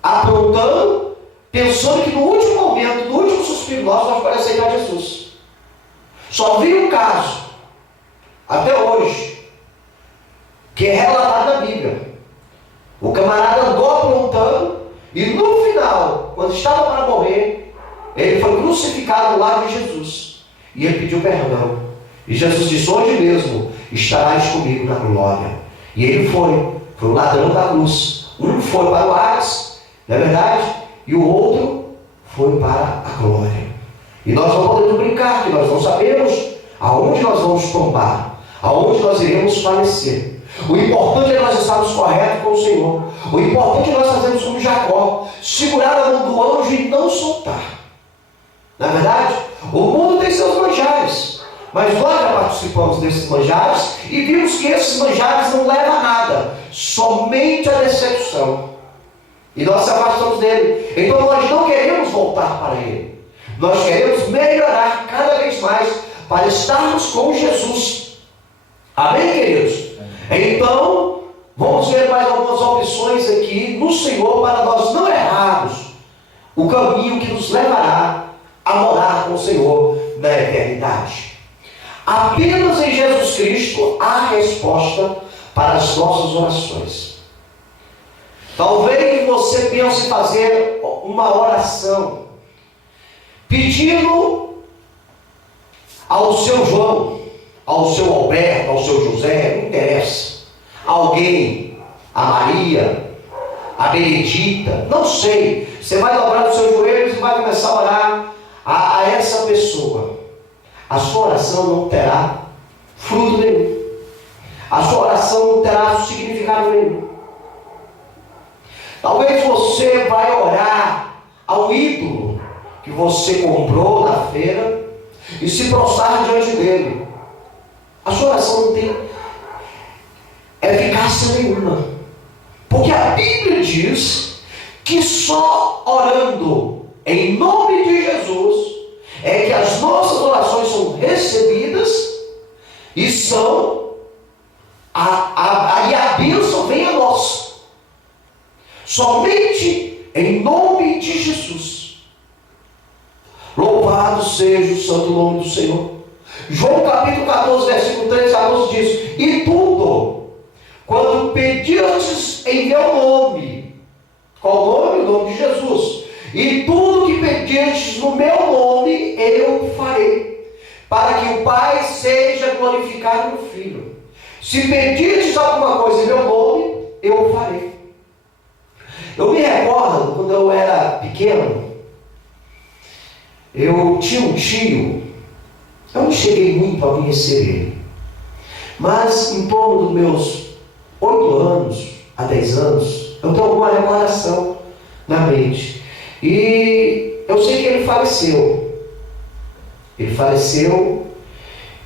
aprontando, pensando que no último momento, no último suspiro nosso, nós podemos aceitar Jesus. Só vi um caso, até hoje, que é relatado na Bíblia. O camarada andou aprontando e no final, quando estava para morrer, ele foi crucificado ao lado de Jesus. E ele pediu perdão. E Jesus disse, hoje mesmo estarás comigo na glória. E ele foi o ladrão da cruz. Um foi para o Hades, não é verdade? E o outro foi para a glória. E nós não podemos brincar, que nós não sabemos aonde nós vamos tombar, aonde nós iremos falecer. O importante é nós estarmos corretos com o Senhor. O importante é nós fazermos como Jacó, segurar a mão do anjo e não soltar. Na verdade, o mundo tem seus manjares, mas nós já participamos desses manjares e vimos que esses manjares não levam a nada, somente a decepção. E nós se afastamos dele. Então nós não queremos voltar para ele. Nós queremos melhorar cada vez mais para estarmos com Jesus. Amém, queridos? Então, vamos ver mais algumas opções aqui no Senhor para nós não errarmos o caminho que nos levará a morar com o Senhor na eternidade. Apenas em Jesus Cristo há resposta para as nossas orações. Talvez você pense em fazer uma oração pedindo ao seu João, ao seu Alberto, ao seu José, não interessa, alguém, a Maria, a Benedita, não sei, você vai dobrar os seus joelhos e vai começar a orar a essa pessoa. A sua oração não terá fruto nenhum, a sua oração não terá significado nenhum. Talvez você vai orar ao ídolo que você comprou na feira e se prostrar diante dele. A sua oração não tem eficácia nenhuma, porque a Bíblia diz que só orando em nome de e a bênção vem a nós. Somente em nome de Jesus. Louvado seja o santo nome do Senhor. João capítulo 14, versículo 3 a 14 diz: e tudo, quando pedirdes em meu nome, qual nome? O nome de Jesus. E tudo que pedirdes no meu nome, eu farei, para que o Pai seja glorificado no Filho. Se pedirdes alguma coisa em meu nome, eu farei. Eu me recordo, quando eu era pequeno, eu tinha um tio, eu não cheguei muito a conhecer ele, mas em torno dos meus 8 anos a 10 anos, eu tenho alguma recordação na mente. E eu sei que ele faleceu. Ele faleceu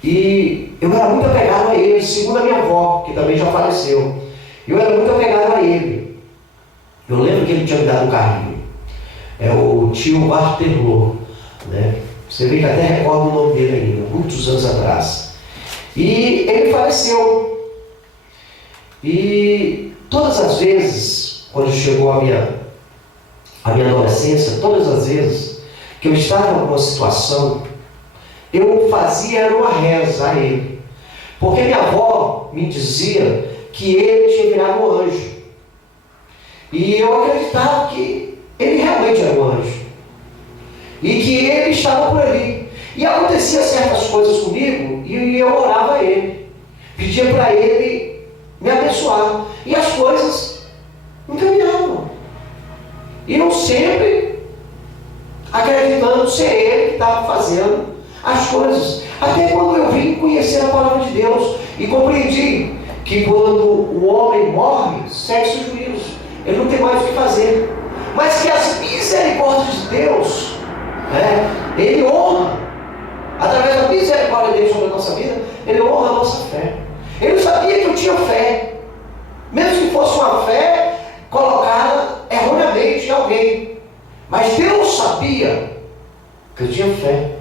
e eu era muito apegado a ele, segundo a minha avó, que também já faleceu. Eu era muito apegado a ele. Eu lembro que ele tinha me dado um carrinho. É o tio Arterlô, né? Você vê que até recorda o nome dele ainda, muitos anos atrás. E ele faleceu. E todas as vezes, quando chegou a minha adolescência, todas as vezes que eu estava em alguma situação, eu fazia uma reza a ele. Porque minha avó me dizia que ele tinha virado um anjo. E eu acreditava que ele realmente era um anjo. E que ele estava por ali. E acontecia certas coisas comigo e eu orava a ele. Pedia para ele me abençoar. E as coisas encaminhavam. E eu sempre acreditando ser ele que estava fazendo as coisas. Até quando eu vim conhecer a palavra de Deus e compreendi que quando o homem morre, segue-se o juízo. Ele não tem mais o que fazer. Mas que as misericórdias de Deus, ele honra, através da misericórdia dele sobre a nossa vida, ele honra a nossa fé. Ele sabia que eu tinha fé, mesmo que fosse uma fé colocada erroneamente em alguém. Mas Deus sabia que eu tinha fé.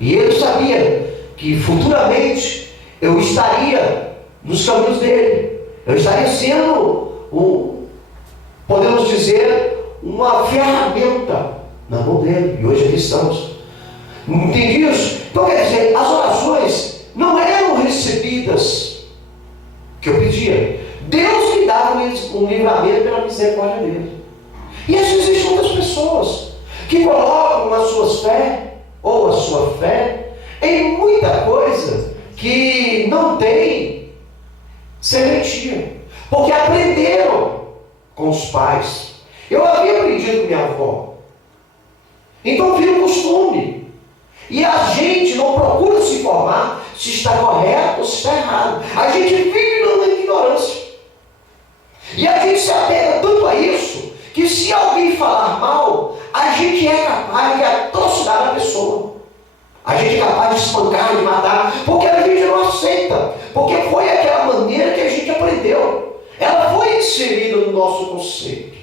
E Ele sabia que futuramente eu estaria nos caminhos dele. Eu estaria sendo, podemos dizer, uma ferramenta na mão dele. E hoje aqui estamos. Entendi isso? Então quer dizer, as orações não eram recebidas que eu pedia. Deus me dava um livramento pela misericórdia dele. E assim existem muitas pessoas que colocam a sua fé em muita coisa que não tem serventia, porque aprenderam com os pais. Eu havia aprendido com minha avó, então vira um costume. E a gente não procura se informar se está correto ou se está errado. A gente vive na ignorância. E a gente se apega tanto a isso, que se alguém falar mal, a gente é capaz de atrocidar a pessoa. A gente é capaz de espancar, de matar, porque a gente não aceita. Porque foi aquela maneira que a gente aprendeu. Ela foi inserida no nosso conceito.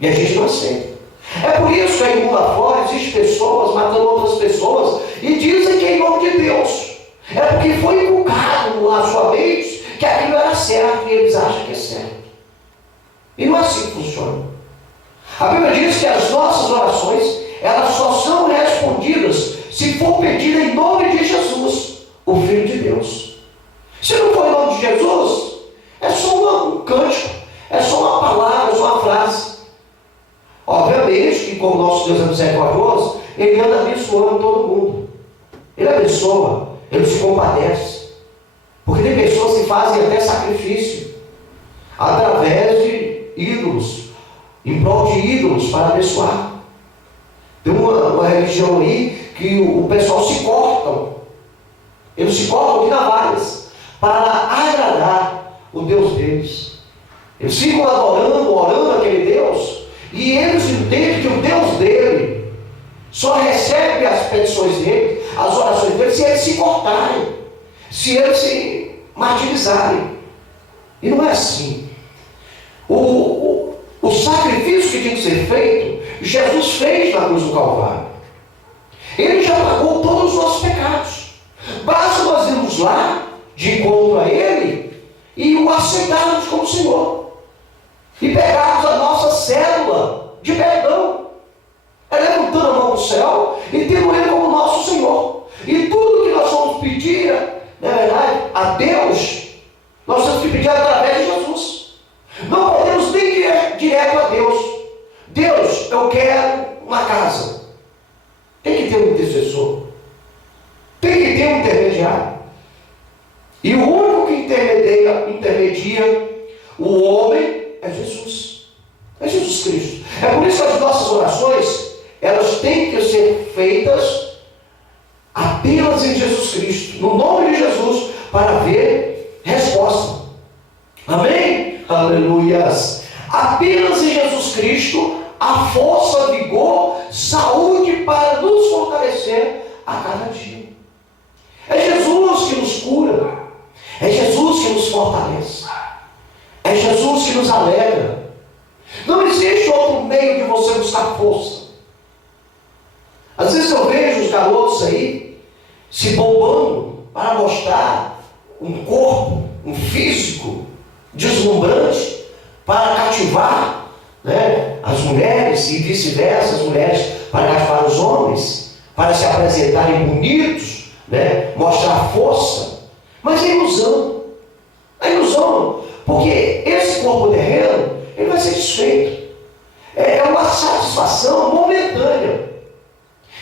E a gente não aceita. É por isso que aí mundo afora existem pessoas matando outras pessoas e dizem que é em nome de Deus. É porque foi inculcado na sua mente que aquilo era certo e eles acham que é certo. E não é assim que funciona. A Bíblia diz que as nossas orações, elas só são respondidas se for pedida em nome de Jesus, o Filho de Deus. Se não for em nome de Jesus, é só um cântico, é só uma palavra, é só uma frase. Obviamente que como nosso Deus é misericordioso, Ele anda abençoando todo mundo. Ele abençoa, Ele se compadece. Porque tem pessoas que fazem até sacrifício através de ídolos, em prol de ídolos para abençoar. Tem uma religião aí que o pessoal se cortam. Eles se cortam de navalhas para agradar o Deus deles. Eles ficam adorando, orando aquele Deus, e eles entendem que o Deus dele só recebe as petições dele, as orações dele, se eles se cortarem, se eles se martirizarem. E não é assim. O sacrifício que tinha que ser feito, Jesus fez na cruz do Calvário. Ele já pagou todos os nossos pecados. Basta nós irmos lá de encontro a Ele e o aceitarmos como Senhor. E pegarmos a nossa célula de perdão. É levantando a mão para o céu e tendo Ele como nosso Senhor. E tudo que nós vamos pedir, na verdade, a Deus, nós temos que pedir através de Jesus. Não podemos nem ir direto a Deus. Deus, eu quero uma casa. Tem que ter um intercessor. Tem que ter um intermediário. E o único que intermedia o homem é Jesus. É Jesus Cristo. É por isso que as nossas orações, elas têm que ser feitas apenas em Jesus Cristo, no nome de Jesus, para ver resposta. Amém? Aleluias! Apenas em Jesus Cristo há força, vigor, saúde para nos fortalecer a cada dia. É Jesus que nos cura, é Jesus que nos fortalece, é Jesus que nos alegra. Não existe outro meio de você buscar força. Às vezes eu vejo os garotos aí se bombando para mostrar um corpo, um físico deslumbrante para cativar, né, as mulheres e vice-versa, as mulheres para cativar os homens, para se apresentarem bonitos, né, mostrar força. Mas é ilusão. É ilusão, porque esse corpo terreno ele vai ser desfeito. É uma satisfação momentânea.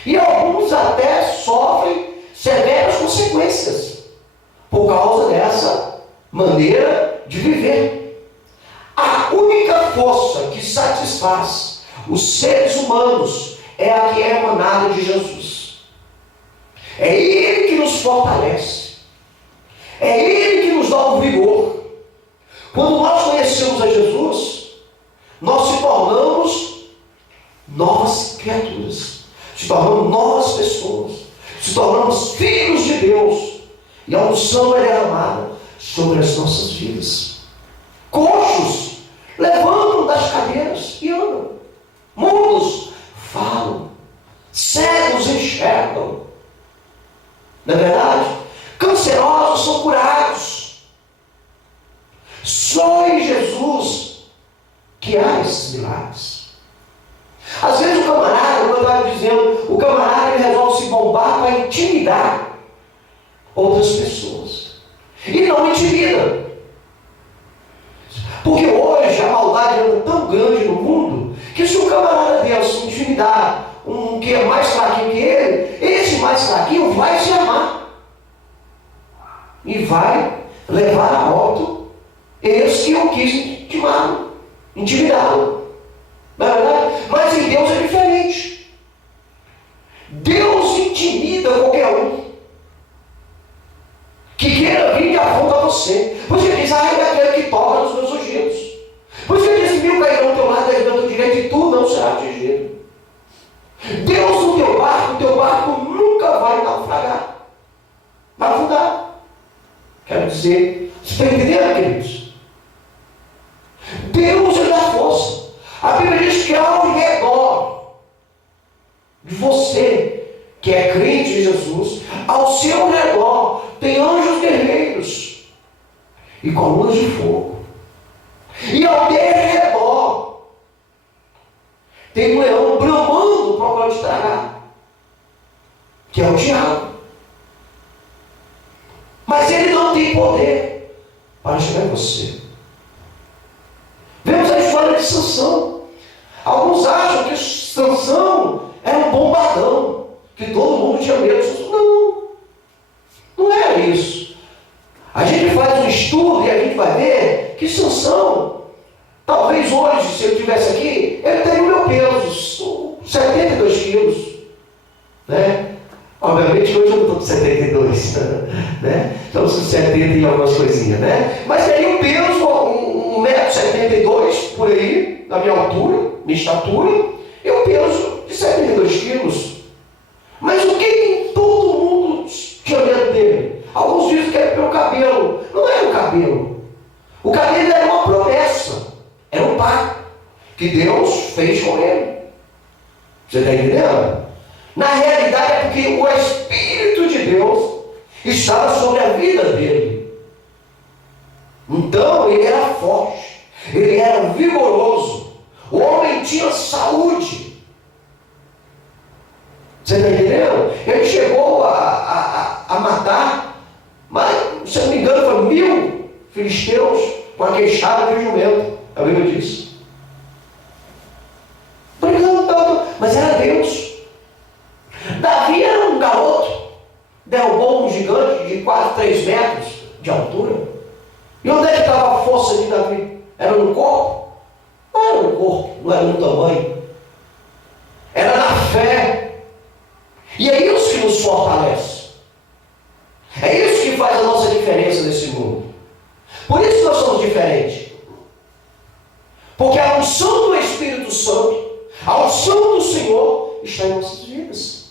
E alguns até sofrem severas consequências por causa dessa maneira de viver. A única força que satisfaz os seres humanos é a que é emanada de Jesus. É Ele que nos fortalece. É Ele que nos dá o vigor. Quando nós conhecemos a Jesus, nós se tornamos novas criaturas, se tornamos novas pessoas, se tornamos filhos de Deus, e a unção é derramada sobre as nossas vidas. Coxos levantam das cadeiras e andam, mudos falam, cegos enxergam. Na verdade, cancerosos são curados. Só em Jesus que há esses milagres. Às vezes o camarada, como eu estava dizendo, o camarada ele resolve se bombar para intimidar outras pessoas. E não intimida. Porque hoje a maldade anda tão grande no mundo que se o camarada desse intimidar um que é mais fraquinho que ele, esse mais fraquinho vai se amar. E vai levar a óbito esse que eu quis intimidá-lo. Não é verdade? Mas em Deus é diferente. Deus intimida qualquer um que queira vir de afronta a você. Por isso ele diz, é aquele que toca nos meus ungidos. Por isso ele diz, 1000 cairão ao teu lado, 10 ao teu direito, e tu não serás atingido. Deus no teu barco nunca vai naufragar. Vai afundar. Quero dizer, você está entendendo, queridos? Deus lhe dá força. A Bíblia diz que ao redor de você, que é crente em Jesus, ao seu redor tem anjos guerreiros e colunas de fogo. E ao derredor tem um leão bramando para te tragar, que é o diabo. Mas ele não tem poder para chegar em você. Vemos a história de Sansão. Alguns acham que Sansão era um bombadão, que todo mundo tinha medo de Sansão. Não era isso. A gente faz um estudo e a gente vai ver que Sansão, talvez hoje, se eu estivesse aqui, ele teria o meu peso, 72 quilos, né? Obviamente hoje eu não estou com 72, né? Então são 70 e algumas coisinhas, né? Mas teria um peso, 1,72 m por aí, na minha altura, minha estatura, e um peso de 72 quilos. Mas o que todo mundo tinha medo dele? Alguns dizem que era pelo cabelo. Não era o cabelo. O cabelo era uma promessa, era um pacto que Deus fez com ele. Você está entendendo? Na realidade é porque o Espírito de Deus estava sobre a vida dele. Então ele era forte, ele era vigoroso, o homem tinha saúde. Você está entendendo? Ele chegou a matar, mas, se eu não me engano, foi 1000 filisteus com a queixada de jumento. A Bíblia diz. Mas era Deus. Davi era um garoto, derrubou um gigante de quase 3 metros de altura. E onde é que estava a força de Davi? Era no corpo? Não era no corpo, não era no tamanho. Era na fé. E é isso que nos fortalece. É isso que faz a nossa diferença nesse mundo. Por isso nós somos diferentes. Porque a unção do Espírito Santo, a unção do Senhor está em nossas vidas.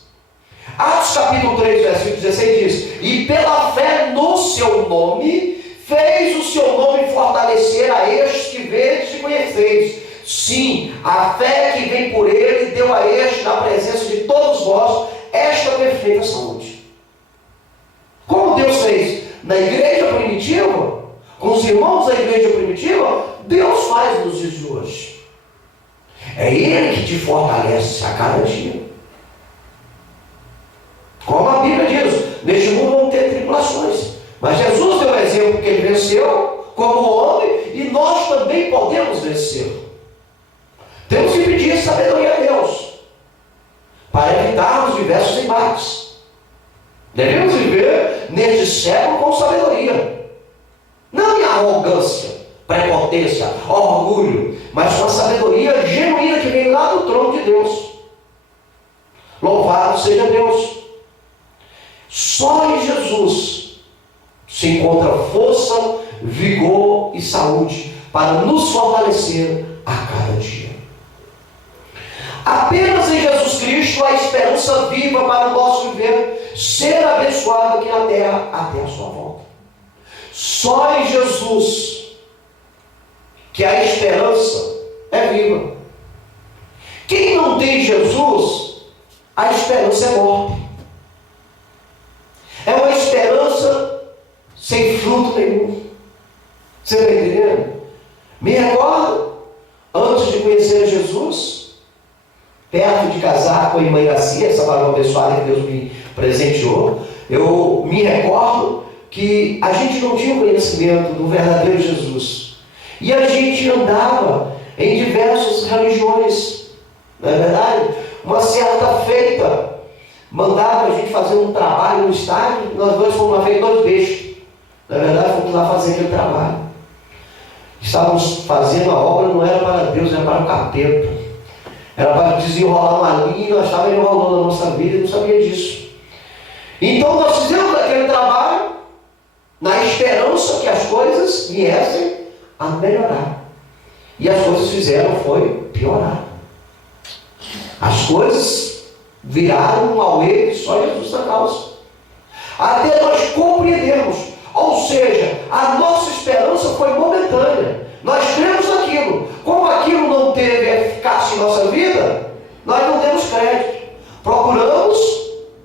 Atos capítulo 3, versículo 16 diz: e pela fé no seu nome, fez o seu nome fortalecer a estes que vedes e conheceis. Sim, a fé que vem por ele deu a este, na presença de todos vós, esta perfeita saúde. Como Deus fez na igreja primitiva, com os irmãos da igreja primitiva, Deus faz nos dias de hoje. É Ele que te fortalece a cada dia. Como a Bíblia diz, neste mundo vão ter tribulações, mas Jesus deu o exemplo que ele venceu como homem, e nós também podemos vencer. Temos que pedir sabedoria a Deus para evitarmos diversos embates. Devemos viver neste século com sabedoria, não em arrogância, prepotência, orgulho, mas com a sabedoria genuína que vem lá do trono de Deus. Louvado seja Deus. Só em Jesus se encontra força, vigor e saúde para nos fortalecer a cada dia. Apenas em Jesus Cristo há esperança viva para o nosso viver ser abençoado aqui na terra até a sua volta. Só em Jesus que a esperança é viva. Quem não tem Jesus, a esperança é morte. É uma esperança sem fruto nenhum. Você está entendendo? Me recordo, antes de conhecer Jesus, perto de casar com a irmã Garcia, essa varoa abençoada que Deus me presenteou, eu me recordo que a gente não tinha conhecimento do verdadeiro Jesus. E a gente andava em diversas religiões. Não é verdade? Uma certa feita mandava a gente fazer um trabalho no estádio. Nós dois fomos lá, fez 2 bestas. Na verdade, fomos lá fazer aquele trabalho. Estávamos fazendo a obra, não era para Deus, era para o capeta. Era para desenrolar uma linha, e nós estávamos enrolando a nossa vida e não sabia disso. Então nós fizemos aquele trabalho na esperança que as coisas viessem a melhorar. E as coisas fizeram foi piorar. As coisas viraram um auê que só Jesus na causa. Até nós compreendemos. Ou seja, a nossa esperança foi momentânea. Nós cremos naquilo. Como aquilo não teve eficácia em nossa vida, nós não demos crédito. Procuramos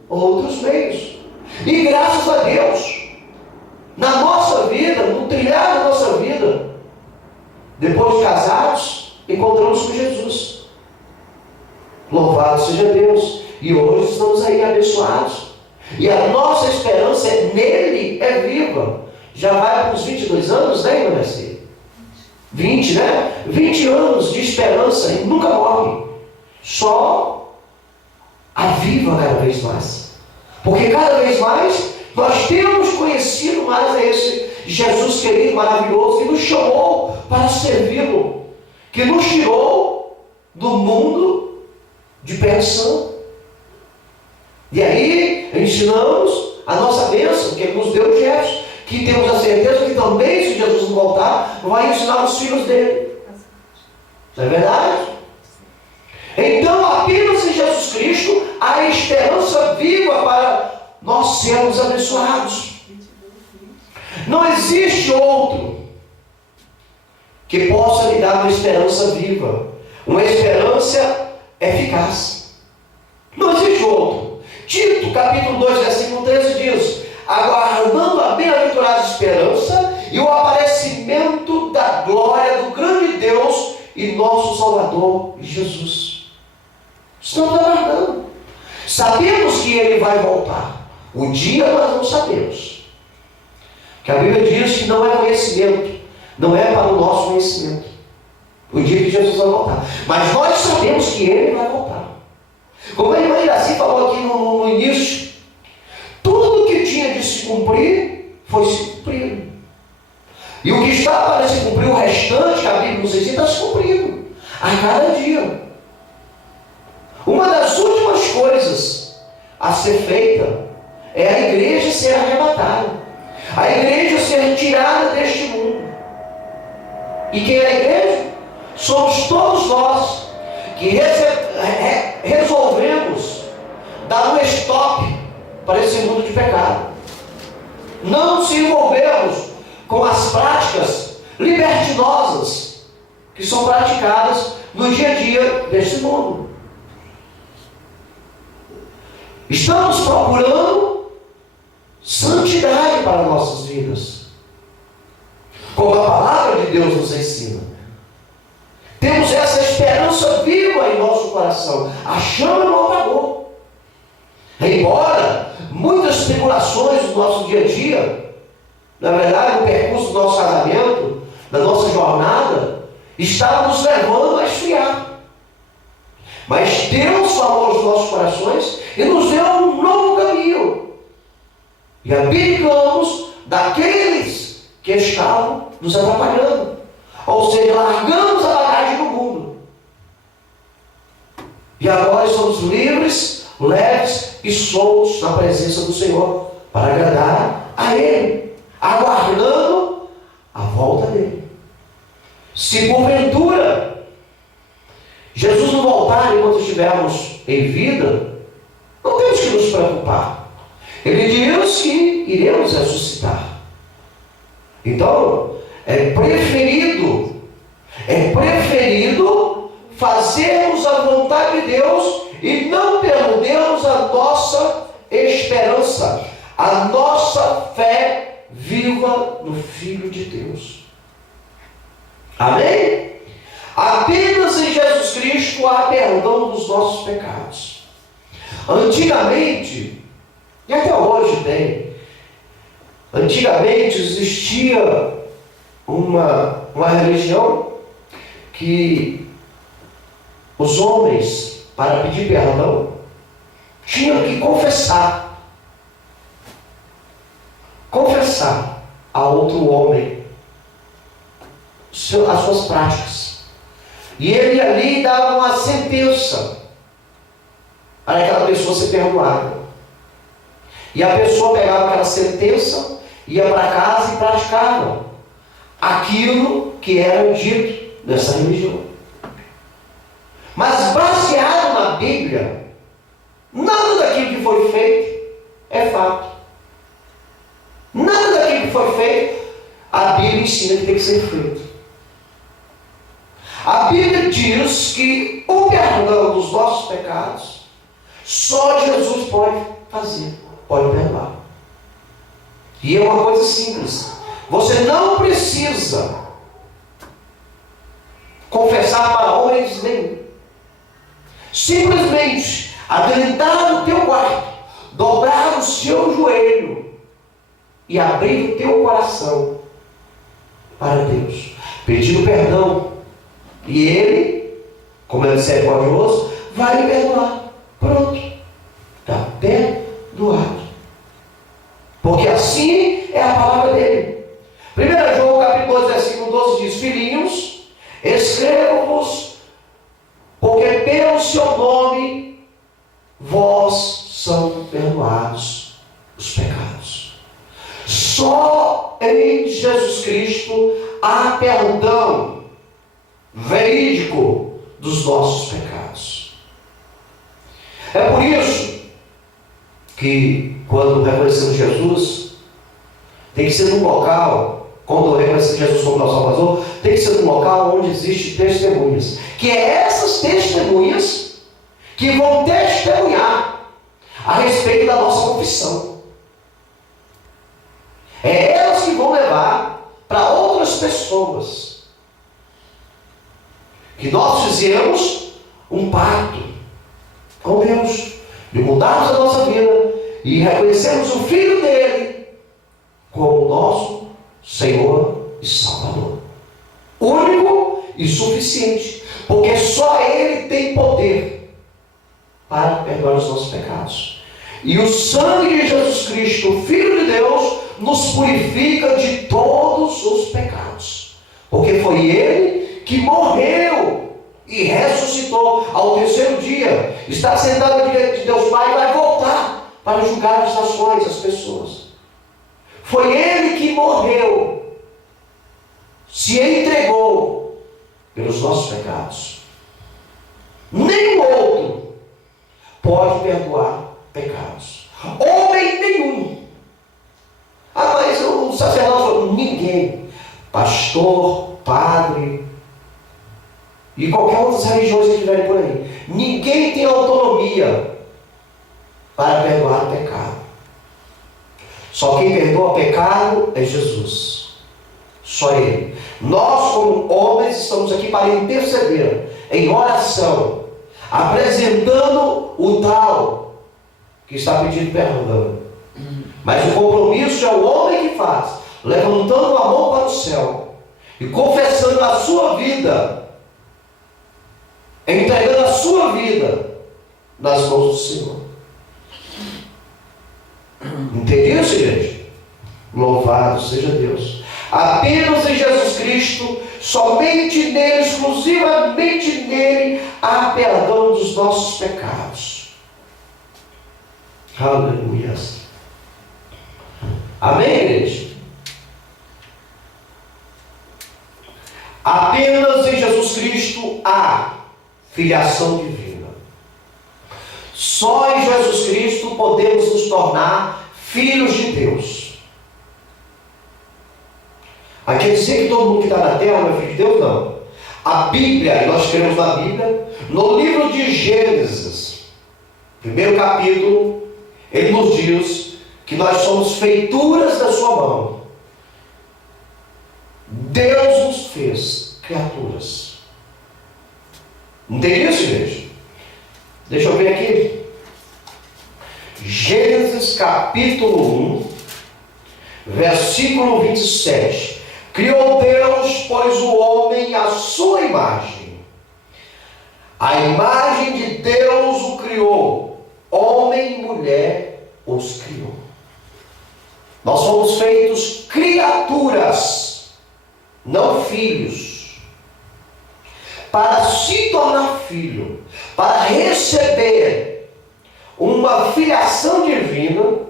outros meios. E graças a Deus, na nossa vida, no trilhar da nossa vida, depois de casados, encontramos com Jesus. Louvado seja Deus. E hoje estamos aí abençoados. E a nossa esperança nele é viva. Já vai para os 22 anos, né, irmã Mercedes? 20, né? 20 anos de esperança e nunca morre. Só aviva cada vez mais. Porque cada vez mais nós temos conhecido mais a esse Jesus querido, maravilhoso, que nos chamou para servi-lo, que nos tirou do mundo de perdição. E aí ensinamos a nossa bênção, que Ele nos deu o Jefferson, que temos a certeza que também, se Jesus não voltar, vai ensinar os filhos dele. Não é verdade? Então, apenas em Jesus Cristo há esperança viva para nós sermos abençoados. Não existe outro que possa lhe dar uma esperança viva, uma esperança eficaz. Não existe outro. Tito, capítulo 2, versículo 13 diz: aguardando a bem-aventurada esperança e o aparecimento da glória do grande Deus e nosso Salvador Jesus. Estamos aguardando. Sabemos que Ele vai voltar. O dia nós não sabemos. Que a Bíblia diz que não é conhecimento, não é para o nosso conhecimento. O dia que Jesus vai voltar. Mas nós sabemos que Ele vai voltar. Como a irmã Iraci falou aqui no início, tudo que tinha de se cumprir, foi se cumprido. E o que está para se cumprir, o restante que a Bíblia nos ensina, está se cumprindo a cada dia. Uma das últimas coisas a ser feita é a igreja ser arrebatada, a igreja ser retirada deste mundo. E quem é a igreja? Somos todos nós que resolvemos dar um stop para esse mundo de pecado. Não nos envolvemos com as práticas libertinosas que são praticadas no dia a dia deste mundo. Estamos procurando santidade para nossas vidas, como a palavra de Deus nos ensina. Temos essa esperança viva em nosso coração. A chama não apagou. Embora muitas tribulações do nosso dia a dia, na verdade, no percurso do nosso casamento, da nossa jornada, estavam nos levando a esfriar. Mas Deus falou aos nossos corações e nos deu um novo caminho. E abdicamos daqueles que estavam nos atrapalhando. Ou seja, largamos a bagagem do mundo. E agora somos livres, leves e soltos na presença do Senhor, para agradar a Ele, aguardando a volta dele. Se porventura Jesus não voltar enquanto estivermos em vida, não temos que nos preocupar. Ele diz que iremos ressuscitar. Então, é preferido fazermos a vontade de Deus e não perdermos a nossa esperança, a nossa fé viva no Filho de Deus. Amém? Apenas em Jesus Cristo há perdão dos nossos pecados. Antigamente, e até hoje tem, antigamente existia uma religião que os homens, para pedir perdão, tinham que confessar a outro homem as suas práticas. E ele ali dava uma sentença para aquela pessoa ser perdoada. E a pessoa pegava aquela sentença, ia para casa e praticava aquilo que era dito nessa religião. Mas baseado na Bíblia, nada daquilo que foi feito é fato. Nada daquilo que foi feito, a Bíblia ensina que tem que ser feito. A Bíblia diz que o perdão dos nossos pecados, só Jesus pode fazer, pode perdoar. E é uma coisa simples. Você não precisa confessar para homens nenhum. Simplesmente adentrar no teu quarto, dobrar o seu joelho e abrir o teu coração para Deus, pedindo perdão. E Ele, como é misericordioso, vai lhe perdoar. Pronto. Está perdoado. Porque assim é a palavra dele. 1 João capítulo 2, versículo 12 diz: Filhinhos, escrevo-vos, porque pelo seu nome vós são perdoados os pecados. Só em Jesus Cristo há perdão verídico dos nossos pecados. É por isso que quando reconhecemos Jesus, tem que ser num local, quando reconhecemos Jesus como nosso Salvador, tem que ser num local onde existem testemunhas, que é essas testemunhas que vão testemunhar a respeito da nossa confissão. vão levar para outras pessoas. Que nós fizemos um pacto com Deus, de mudarmos a nossa vida e reconhecermos o Filho dele como nosso Senhor e Salvador. Único e suficiente, porque só Ele tem poder para perdoar os nossos pecados. E o sangue de Jesus Cristo, o Filho de Deus, nos purifica de todos os pecados. Porque foi Ele que morreu e ressuscitou ao terceiro dia. Está sentado à direita de Deus Pai e vai voltar para julgar as nações, as pessoas. Foi Ele que morreu, se entregou pelos nossos pecados. Nenhum outro pode perdoar pecados. Homem nenhum. Mas o sacerdote falou, ninguém. Pastor, padre e qualquer outras religiões que estiverem por aí. Ninguém tem autonomia para perdoar pecado. Só quem perdoa pecado é Jesus. Só Ele. Nós, como homens, estamos aqui para interceder em oração, apresentando o tal que está pedindo perdão. Mas o compromisso é o homem que faz, levantando a mão para o céu e confessando a sua vida, entregando a sua vida nas mãos do Senhor. Entendiam, gente? Louvado seja Deus. Apenas em Jesus Cristo, somente nele, exclusivamente nele, há perdão dos nossos pecados. Aleluia. Amém, igreja? Apenas em Jesus Cristo há filiação divina. Só em Jesus Cristo podemos nos tornar filhos de Deus. Aqui dizer que todo mundo que está na terra não é filho de Deus, não. A Bíblia, nós cremos na Bíblia, no livro de Gênesis, primeiro capítulo, ele nos diz que nós somos feituras da sua mão. Deus nos fez criaturas. Entendeu isso, igreja? Deixa eu ver aqui. Gênesis capítulo 1, versículo 27. Criou Deus, pois, o homem à sua imagem. A imagem de Deus o criou. Homem e mulher os criou. Nós somos feitos criaturas, não filhos. Para se tornar filho, para receber uma filiação divina,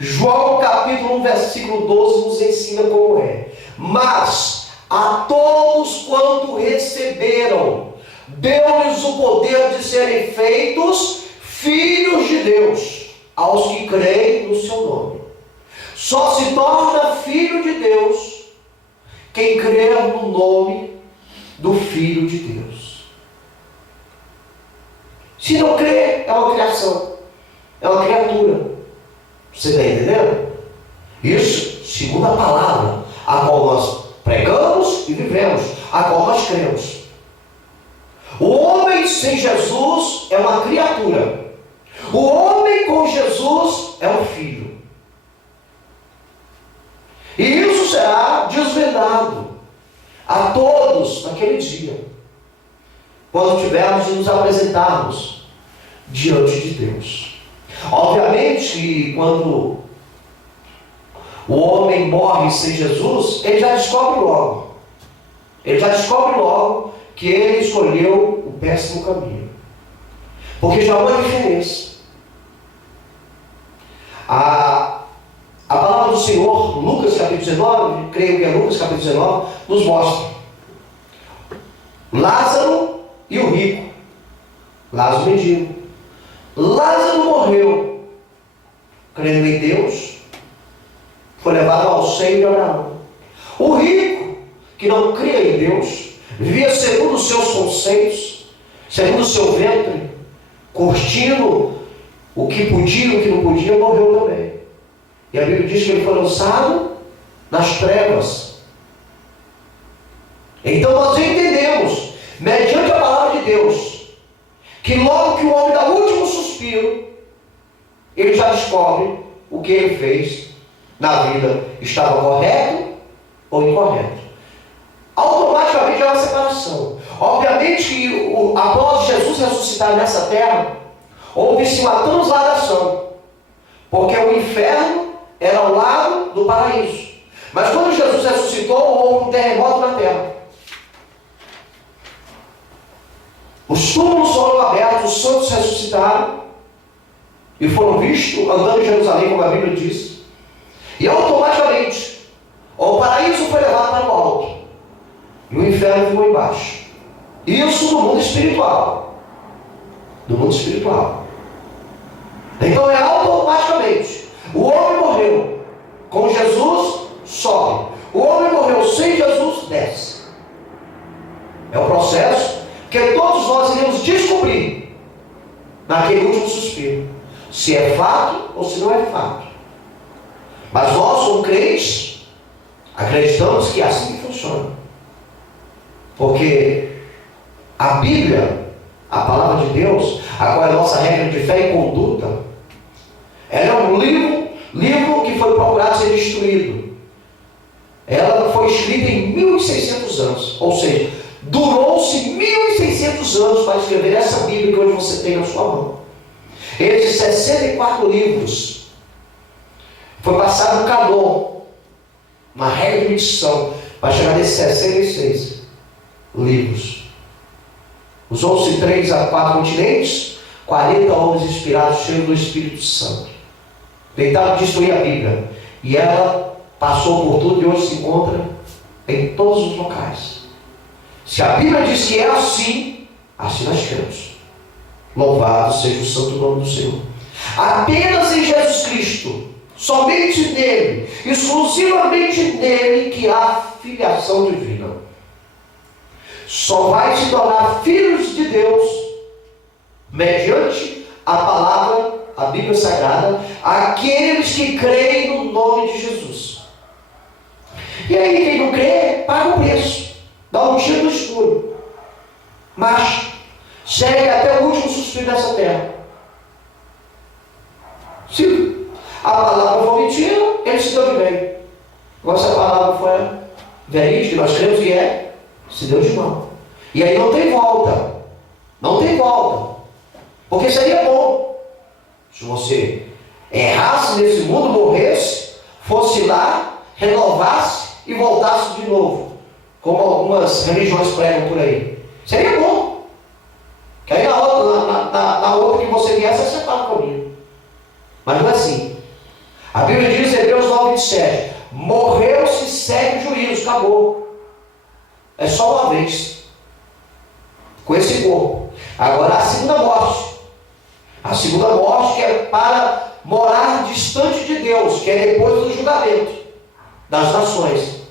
João capítulo 1, versículo 12 nos ensina como é. Mas a todos quanto receberam, deu-lhes o poder de serem feitos filhos de Deus, aos que creem no seu nome. Só se torna filho de Deus quem crê no nome do Filho de Deus. Se não crê, é uma criação, é uma criatura. Você está entendendo? Isso segundo a palavra, a qual nós pregamos e vivemos, a qual nós cremos. O homem sem Jesus é uma criatura. O homem com Jesus é um filho. E isso será desvendado a todos naquele dia, quando tivermos de nos apresentarmos diante de Deus. Obviamente que quando o homem morre sem Jesus, ele já descobre logo. Ele já descobre logo que ele escolheu o péssimo caminho. Porque já há uma diferença. A palavra do Senhor, Lucas capítulo 19, creio que é Lucas capítulo 19, nos mostra Lázaro e o rico. Lázaro mendigo. Lázaro morreu, crendo em Deus, foi levado ao seio de Abraão. O rico, que não cria em Deus, vivia segundo os seus conceitos, segundo o seu ventre, curtindo o que podia e o que não podia, morreu também. E a Bíblia diz que ele foi lançado nas trevas. Então nós entendemos, mediante a palavra de Deus, que logo que o homem dá o último suspiro, ele já descobre o que ele fez na vida estava correto ou incorreto. Automaticamente há uma separação. Obviamente que após Jesus ressuscitar nessa terra, houve-se uma transladação, porque o inferno era ao lado do paraíso. Mas quando Jesus ressuscitou, houve um terremoto na terra. Os túmulos foram abertos, os santos ressuscitaram e foram vistos andando em Jerusalém, como a Bíblia diz. E automaticamente o paraíso foi levado para o alto e o inferno ficou embaixo. Isso no mundo espiritual. No mundo espiritual. Então é automaticamente. O homem morreu com Jesus, sobe. O homem morreu sem Jesus, desce. É o processo que todos nós iremos descobrir naquele último suspiro, se é fato ou se não é fato. Mas nós, como crentes, acreditamos que é assim que funciona. Porque a Bíblia, a palavra de Deus, a qual é a nossa regra de fé e conduta, ela é um livro que foi procurado ser destruído. Ela foi escrita em 1600 anos, ou seja, durou-se 1600 anos para escrever essa Bíblia que hoje você tem na sua mão. Esses 64 livros foi passado um canon, uma regra de medição, para chegar nesses 66 livros. Usou-se 3 a 4 continentes, 40 homens inspirados, cheios do Espírito Santo. Tentaram destruir a Bíblia. E ela passou por tudo e hoje se encontra em todos os locais. Se a Bíblia diz que é assim, assim nós cremos. Louvado seja o santo nome do Senhor. Apenas em Jesus Cristo, somente nele, exclusivamente nele, que há filiação divina. Só vai se tornar filhos de Deus mediante a palavra, a Bíblia Sagrada, aqueles que creem no nome de Jesus. E aí quem não crê, paga o preço, dá um tiro no escuro, mas segue até o último suspiro dessa terra. Se a palavra for mentira, ele se deu de bem. Agora, se a palavra for verídica, nós cremos que é, se deu de mal. E aí não tem volta. Não tem volta. Porque seria bom se você errasse nesse mundo, morresse, fosse lá, renovasse e voltasse de novo, como algumas religiões pregam por aí. Seria bom. Que aí na outra que você viesse, você separa comigo. Mas não é assim. A Bíblia diz em Hebreus 9:27, morreu-se, segue o juízo, acabou. É só uma vez. Com esse corpo. Agora a segunda morte. A segunda morte que é para morar distante de Deus, que é depois do julgamento das nações,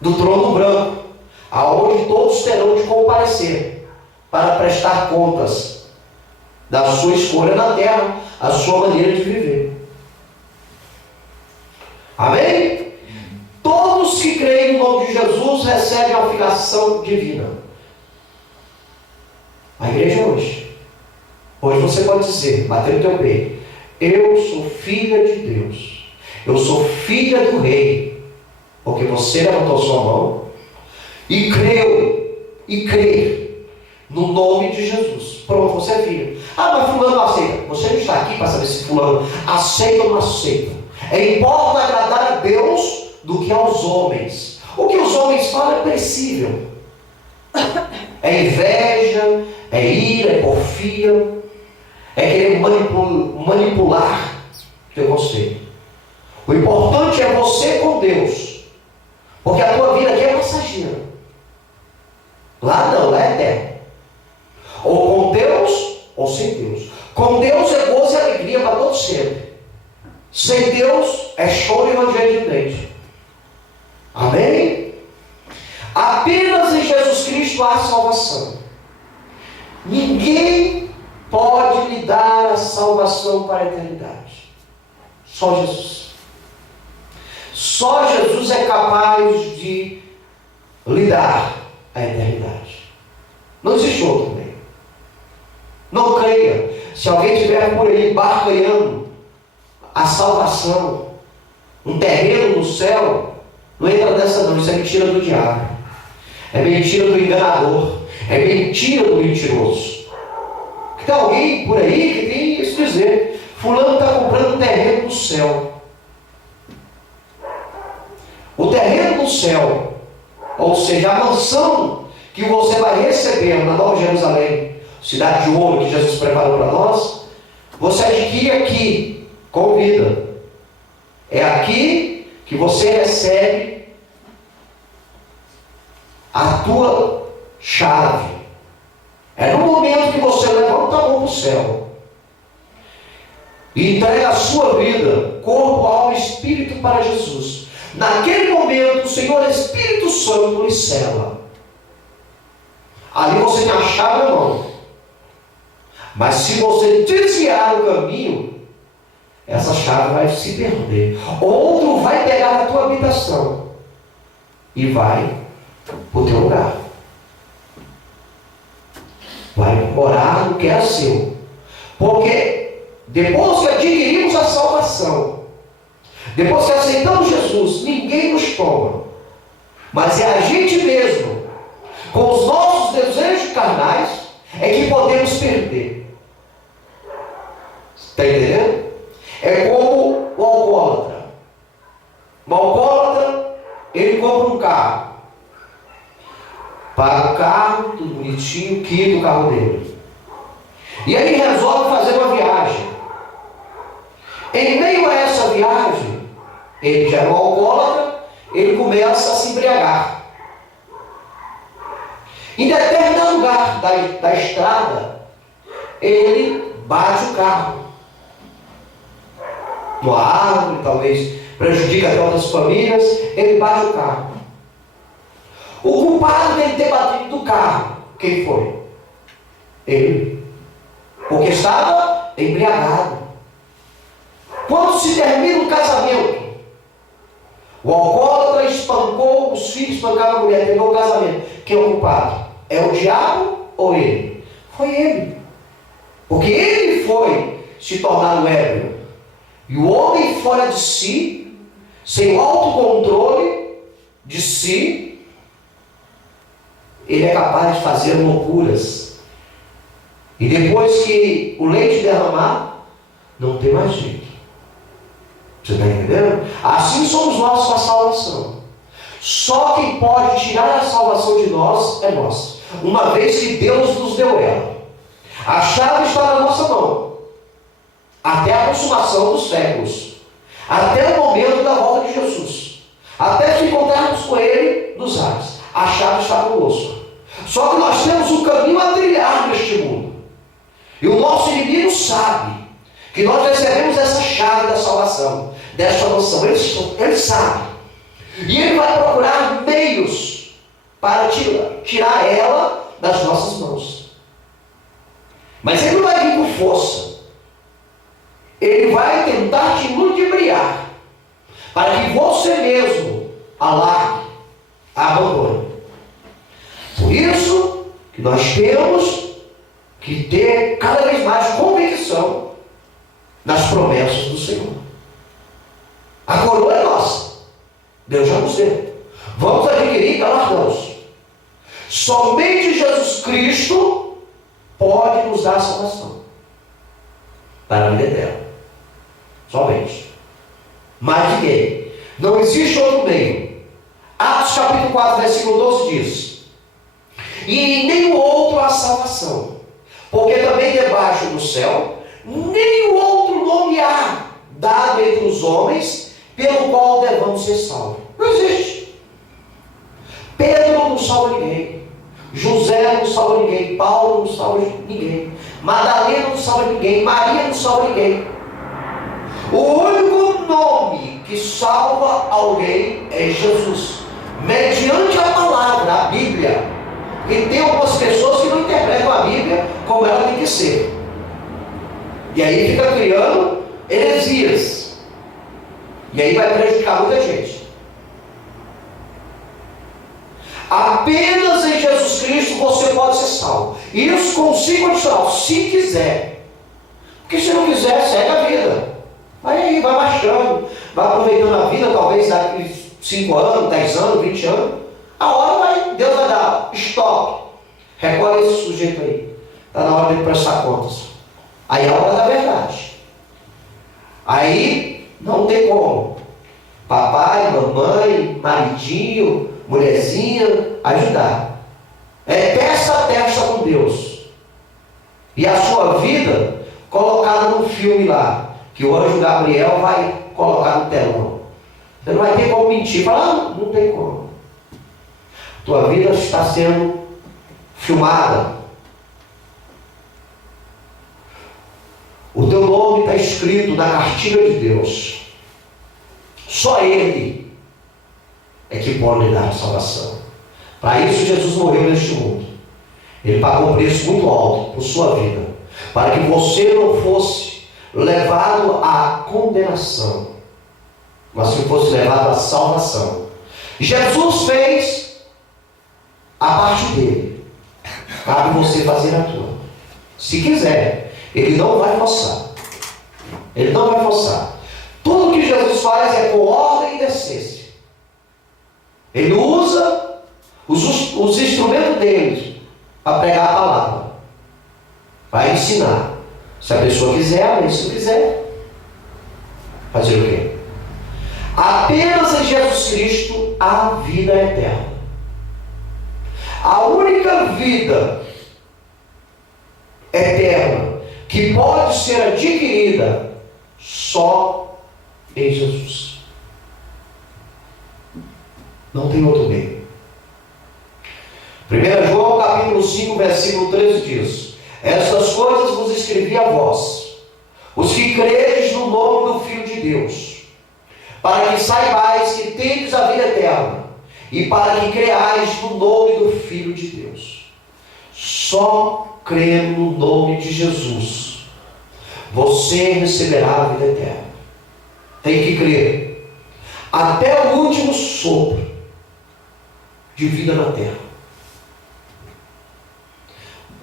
do trono branco, aonde todos terão de comparecer para prestar contas da sua escolha na terra, a sua maneira de viver. Amém? Todos que creem no nome de Jesus recebem a filiação divina. A igreja hoje você pode dizer, bater no teu peito, eu sou filha de Deus, eu sou filha do rei, porque você levantou sua mão e crê no nome de Jesus. Pronto, você é filho. Ah, mas fulano não aceita. Você não está aqui para saber se fulano aceita ou não aceita. É importa agradar a Deus do que aos homens. O que os homens falam é perecível. É inveja, é ira, é porfia, é querer manipular teu conceito. O importante é você com Deus, porque a tua vida aqui é passageira. Lá não, lá é eterno. Ou com Deus, ou sem Deus. Com Deus é gozo e alegria para todos sempre. Sem Deus é choro e ranger de dente. Amém? Apenas em Jesus Cristo há salvação. Ninguém pode lhe dar a salvação para a eternidade. Só Jesus. Só Jesus é capaz de lhe dar a eternidade. Não existe outro meio. Não creia. Se alguém estiver por aí barganhando a salvação, um terreno no céu, não entra nessa não. Isso é mentira do diabo. É mentira do enganador. É mentira do mentiroso. Tem alguém por aí que tem isso dizer: fulano está comprando um terreno no céu. O terreno no céu, ou seja, a mansão que você vai receber na Nova Jerusalém, cidade de ouro que Jesus preparou para nós, você adquire aqui, com vida. É aqui que você recebe a tua chave. É no momento que você levanta a mão para o céu e entrega a sua vida, corpo, alma e espírito para Jesus. Naquele momento, o Senhor Espírito Santo lhe sela. Ali você tem a chave na mão. Mas se você desviar o caminho, essa chave vai se perder. Outro vai pegar a tua habitação e vai para o teu lugar. Vai morar no que é seu. Porque depois que adquirimos a salvação, depois que aceitamos Jesus, ninguém nos toma. Mas é a gente mesmo, com os nossos desejos carnais, é que podemos perder. Está entendendo? É como o alcoólatra. O alcoólatra, ele compra um carro. Paga o carro, tudo bonitinho, quita o carro dele. E aí resolve fazer uma viagem. Em meio a essa viagem, ele já é um alcoólatra, ele começa a se embriagar. Em determinado lugar da estrada, ele bate o carro. Numa árvore, talvez prejudica até outras famílias, ele bate o carro. O culpado dele ter batido do carro, quem foi? Ele. Porque estava embriagado. Quando se termina o casamento, o alcoólatra espancou os filhos, espancava a mulher, terminou o casamento. Quem é o culpado? É o diabo ou ele? Foi ele. Porque ele foi se tornar um ébrio. E o homem fora de si, sem o autocontrole de si, ele é capaz de fazer loucuras. E depois que o leite derramar, não tem mais jeito. Você está entendendo? Assim somos nós com a salvação. Só quem pode tirar a salvação de nós é nós, uma vez que Deus nos deu ela. A chave está na nossa mão, até a consumação dos séculos, até o momento da volta de Jesus, até se encontrarmos com Ele nos ares. A chave está conosco. Só que nós temos um caminho a trilhar neste mundo. E o nosso inimigo sabe que nós recebemos essa chave da salvação, desta noção. Ele sabe. E ele vai procurar meios para tirar ela das nossas mãos. Mas ele não vai vir com força. Ele vai tentar te ludibriar, para que você mesmo a largue, a abandone. Por isso que nós temos que ter cada vez mais convicção nas promessas do Senhor. A coroa é nossa. Deus já nos deu. Vamos adquirir galardões. Somente Jesus Cristo pode nos dar a salvação para a vida eterna. Somente. Mais ninguém. Não existe outro meio. Atos capítulo 4, versículo 12 diz: e em nenhum outro há salvação, porque também debaixo do céu nenhum outro nome há dado entre os homens pelo qual devamos ser salvos. Não existe. Pedro não salva ninguém, José não salva ninguém, Paulo não salva ninguém, Madalena não salva ninguém, Maria não salva ninguém. O único nome que salva alguém é Jesus, mediante a palavra, a Bíblia. E tem algumas pessoas que não interpretam a Bíblia como ela tem que ser. E aí fica criando heresias. E aí vai prejudicar muita gente. Apenas em Jesus Cristo você pode ser salvo. Isso consigo condicional, se quiser. Porque se não quiser, segue a vida. Vai aí, vai marchando, vai aproveitando a vida, talvez daqui 5 anos, 10 anos, 20 anos. A hora vai, Deus vai dar, stop. Recolhe esse sujeito aí. Está na hora de prestar contas. Aí é a hora da verdade. Aí não tem como. Papai, mamãe, maridinho, mulherzinha, ajudar. Peça a testa com Deus. E a sua vida colocada no filme lá, que o anjo Gabriel vai colocar no telão. Você não vai ter como mentir. Falar, não tem como. Tua vida está sendo filmada. O teu nome está escrito na cartilha de Deus. Só Ele é que pode lhe dar a salvação. Para isso Jesus morreu neste mundo. Ele pagou um preço muito alto por sua vida, para que você não fosse levado à condenação, mas que fosse levado à salvação. Jesus fez a parte dele. Cabe você fazer a tua. Se quiser, Ele não vai forçar. Ele não vai forçar. Tudo que Jesus faz é com ordem e decência. Ele usa os instrumentos dele para pregar a palavra, para ensinar. Se a pessoa quiser, amém. Se não quiser, fazer o quê? Apenas em Jesus Cristo há vida eterna. A única vida eterna que pode ser adquirida só em Jesus. Não tem outro meio. 1 João capítulo 5, versículo 13 diz: estas coisas vos escrevi a vós, os que credes no nome do Filho de Deus, para que saibais que tendes a vida eterna, e para que creais no nome do Filho de Deus. Só crendo no nome de Jesus, você receberá a vida eterna. Tem que crer. Até o último sopro de vida na terra.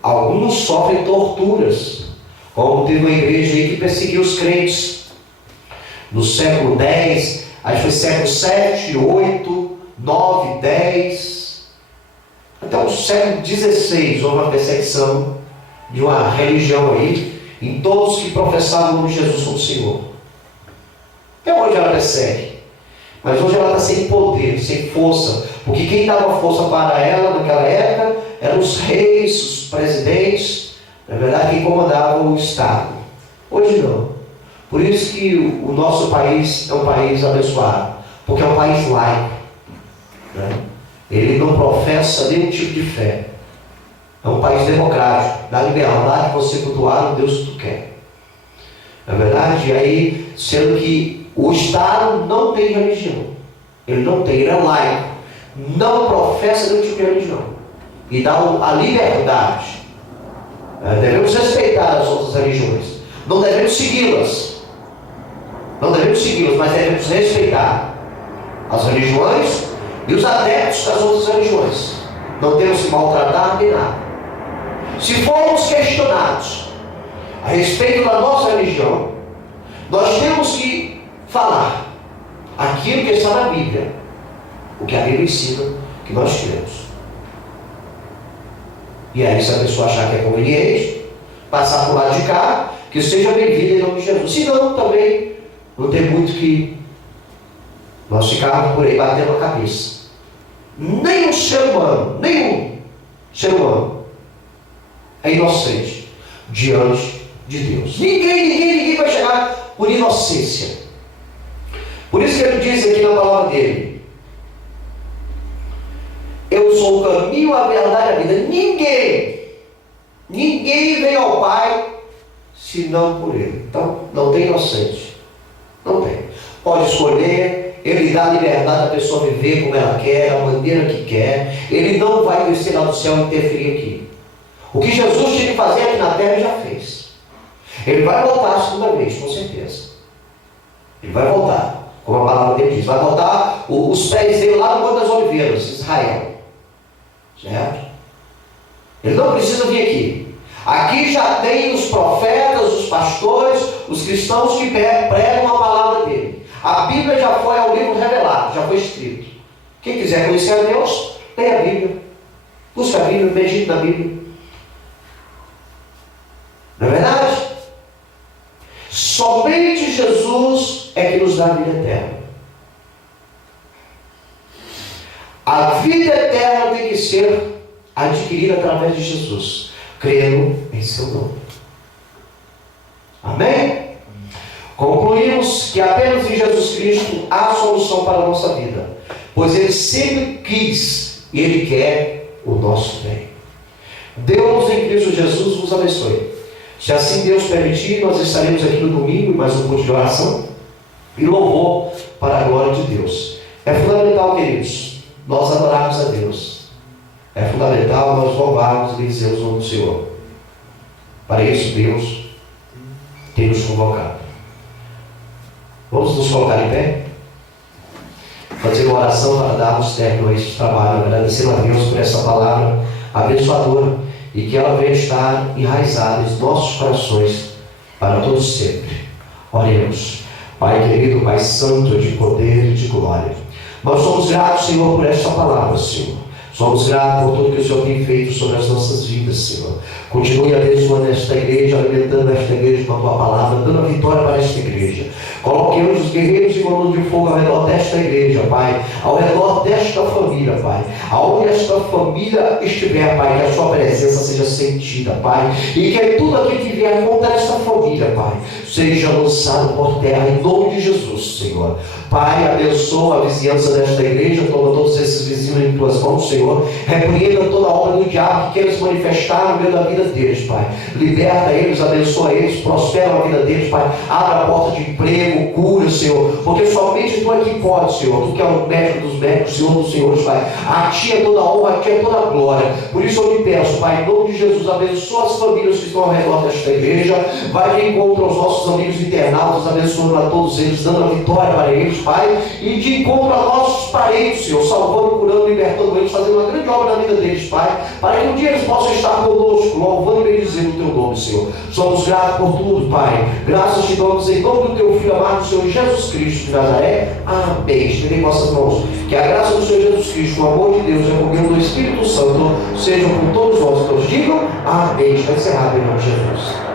Alguns sofrem torturas, como teve uma igreja aí que perseguiu os crentes. No século X, acho que foi século 7, 8, 9, 10, até o século XVI houve uma perseguição de uma religião aí, em todos que professavam o nome de Jesus como Senhor. Até hoje ela persegue, mas hoje ela está sem poder, sem força, porque quem dava força para ela naquela época eram os reis, os presidentes, na verdade quem comandava o Estado. Hoje não. Por isso que o nosso país é um país abençoado, porque é um país laico, né? Ele não professa nenhum tipo de fé. É um país democrático, dá liberdade de você cultuar o Deus que tu quer. Na verdade, aí, sendo que o Estado não tem religião, ele não tem, ele é laico, não professa nenhum tipo de religião, e dá a liberdade. Devemos respeitar as outras religiões, não devemos segui-las, mas devemos respeitar as religiões e os adeptos das outras religiões. Não temos que maltratar nem nada. Se formos questionados a respeito da nossa religião, nós temos que falar aquilo que está na Bíblia, o que a Bíblia ensina que nós temos. E aí, se a pessoa achar que é conveniente passar por lado de cá, que seja bem-vindo em nome de Jesus. Se não, também não tem muito que nós ficarmos por aí batendo a cabeça. Nenhum ser humano é inocente diante de Deus. Ninguém vai chegar por inocência. Por isso que ele diz aqui na palavra dele: eu sou o caminho, a verdade e a vida. Ninguém vem ao Pai senão por Ele. Então, não tem inocente. Não tem. Pode escolher, Ele dá liberdade à pessoa viver como ela quer, da maneira que quer. Ele não vai descer lá do céu e interferir aqui. O que Jesus tinha que fazer aqui na terra, Ele já fez. Ele vai voltar a segunda vez, com certeza. Ele vai voltar. como a palavra dele diz. Vai botar os pés dele lá no Monte das Oliveiras, Israel. Certo? Ele não precisa vir aqui. Aqui já tem os profetas, os pastores, os cristãos que pregam a palavra dele. A Bíblia já foi ao livro revelado, já foi escrito. Quem quiser conhecer a Deus, leia a Bíblia. Busca a Bíblia, medite na Bíblia. Não é verdade? Somente Jesus é que nos dá a vida eterna. A vida eterna tem que ser adquirida através de Jesus, crendo em seu nome. Amém? Concluímos que apenas em Jesus Cristo há solução para a nossa vida, pois Ele sempre quis e Ele quer o nosso bem. Deus em Cristo Jesus vos abençoe. Se assim Deus permitir, nós estaremos aqui no domingo, mais um curso de oração e louvor para a glória de Deus. É fundamental, queridos, nós adorarmos a Deus. É fundamental nós louvarmos e bendizermos o nome do Senhor. Para isso, Deus tem nos convocado. Vamos nos colocar em pé? Fazer uma oração para darmos término a este trabalho, agradecendo a Deus por essa palavra abençoadora e que ela venha estar enraizada em nossos corações para todos sempre. Oremos. Pai querido, Pai santo, de poder e de glória, nós somos gratos, Senhor, por esta palavra, Senhor. Somos gratos por tudo que o Senhor tem feito sobre as nossas vidas, Senhor. Continue abençoando esta igreja, alimentando esta igreja com a Tua palavra, dando a vitória para esta igreja. Coloque os guerreiros e coluna de fogo ao redor desta igreja, Pai. Ao redor desta família, Pai. Aonde esta família estiver, Pai, que a Sua presença seja sentida, Pai. E que tudo aquilo que vier contra esta família, Pai, seja lançado por terra em nome de Jesus, Senhor. Pai, abençoa a vizinhança desta igreja, toma todos esses vizinhos em Tuas mãos, Senhor. Repreenda toda a obra do diabo que queira se manifestar no meio da vida deles, Pai. Liberta eles, abençoa eles, prospera a vida deles, Pai. Abra a porta de emprego, cura, Senhor. Porque somente Tu é que pode, Senhor. Tu que é o médico dos médicos, Senhor dos senhores, Pai. A Ti é toda a honra, a Ti é toda a glória. Por isso eu te peço, Pai, em nome de Jesus, abençoa as famílias que estão ao redor desta igreja. Vai de encontro aos nossos amigos internautas, abençoando a todos eles, dando a vitória para eles, Pai, e de encontro a nossos parentes, Senhor, salvando, curando, libertando eles, fazendo uma grande obra na vida deles, Pai, para que um dia eles possam estar conosco, louvando e bendizendo o Teu nome, Senhor. Somos gratos por tudo, Pai. Graças te damos em nome do Teu Filho amado, Senhor Jesus Cristo de Nazaré. Amém. Estendei vossas mãos. Que a graça do Senhor Jesus Cristo, o amor de Deus e a comunhão do Espírito Santo sejam com todos nós. Todos digam amém. Está encerrado em nome de Jesus.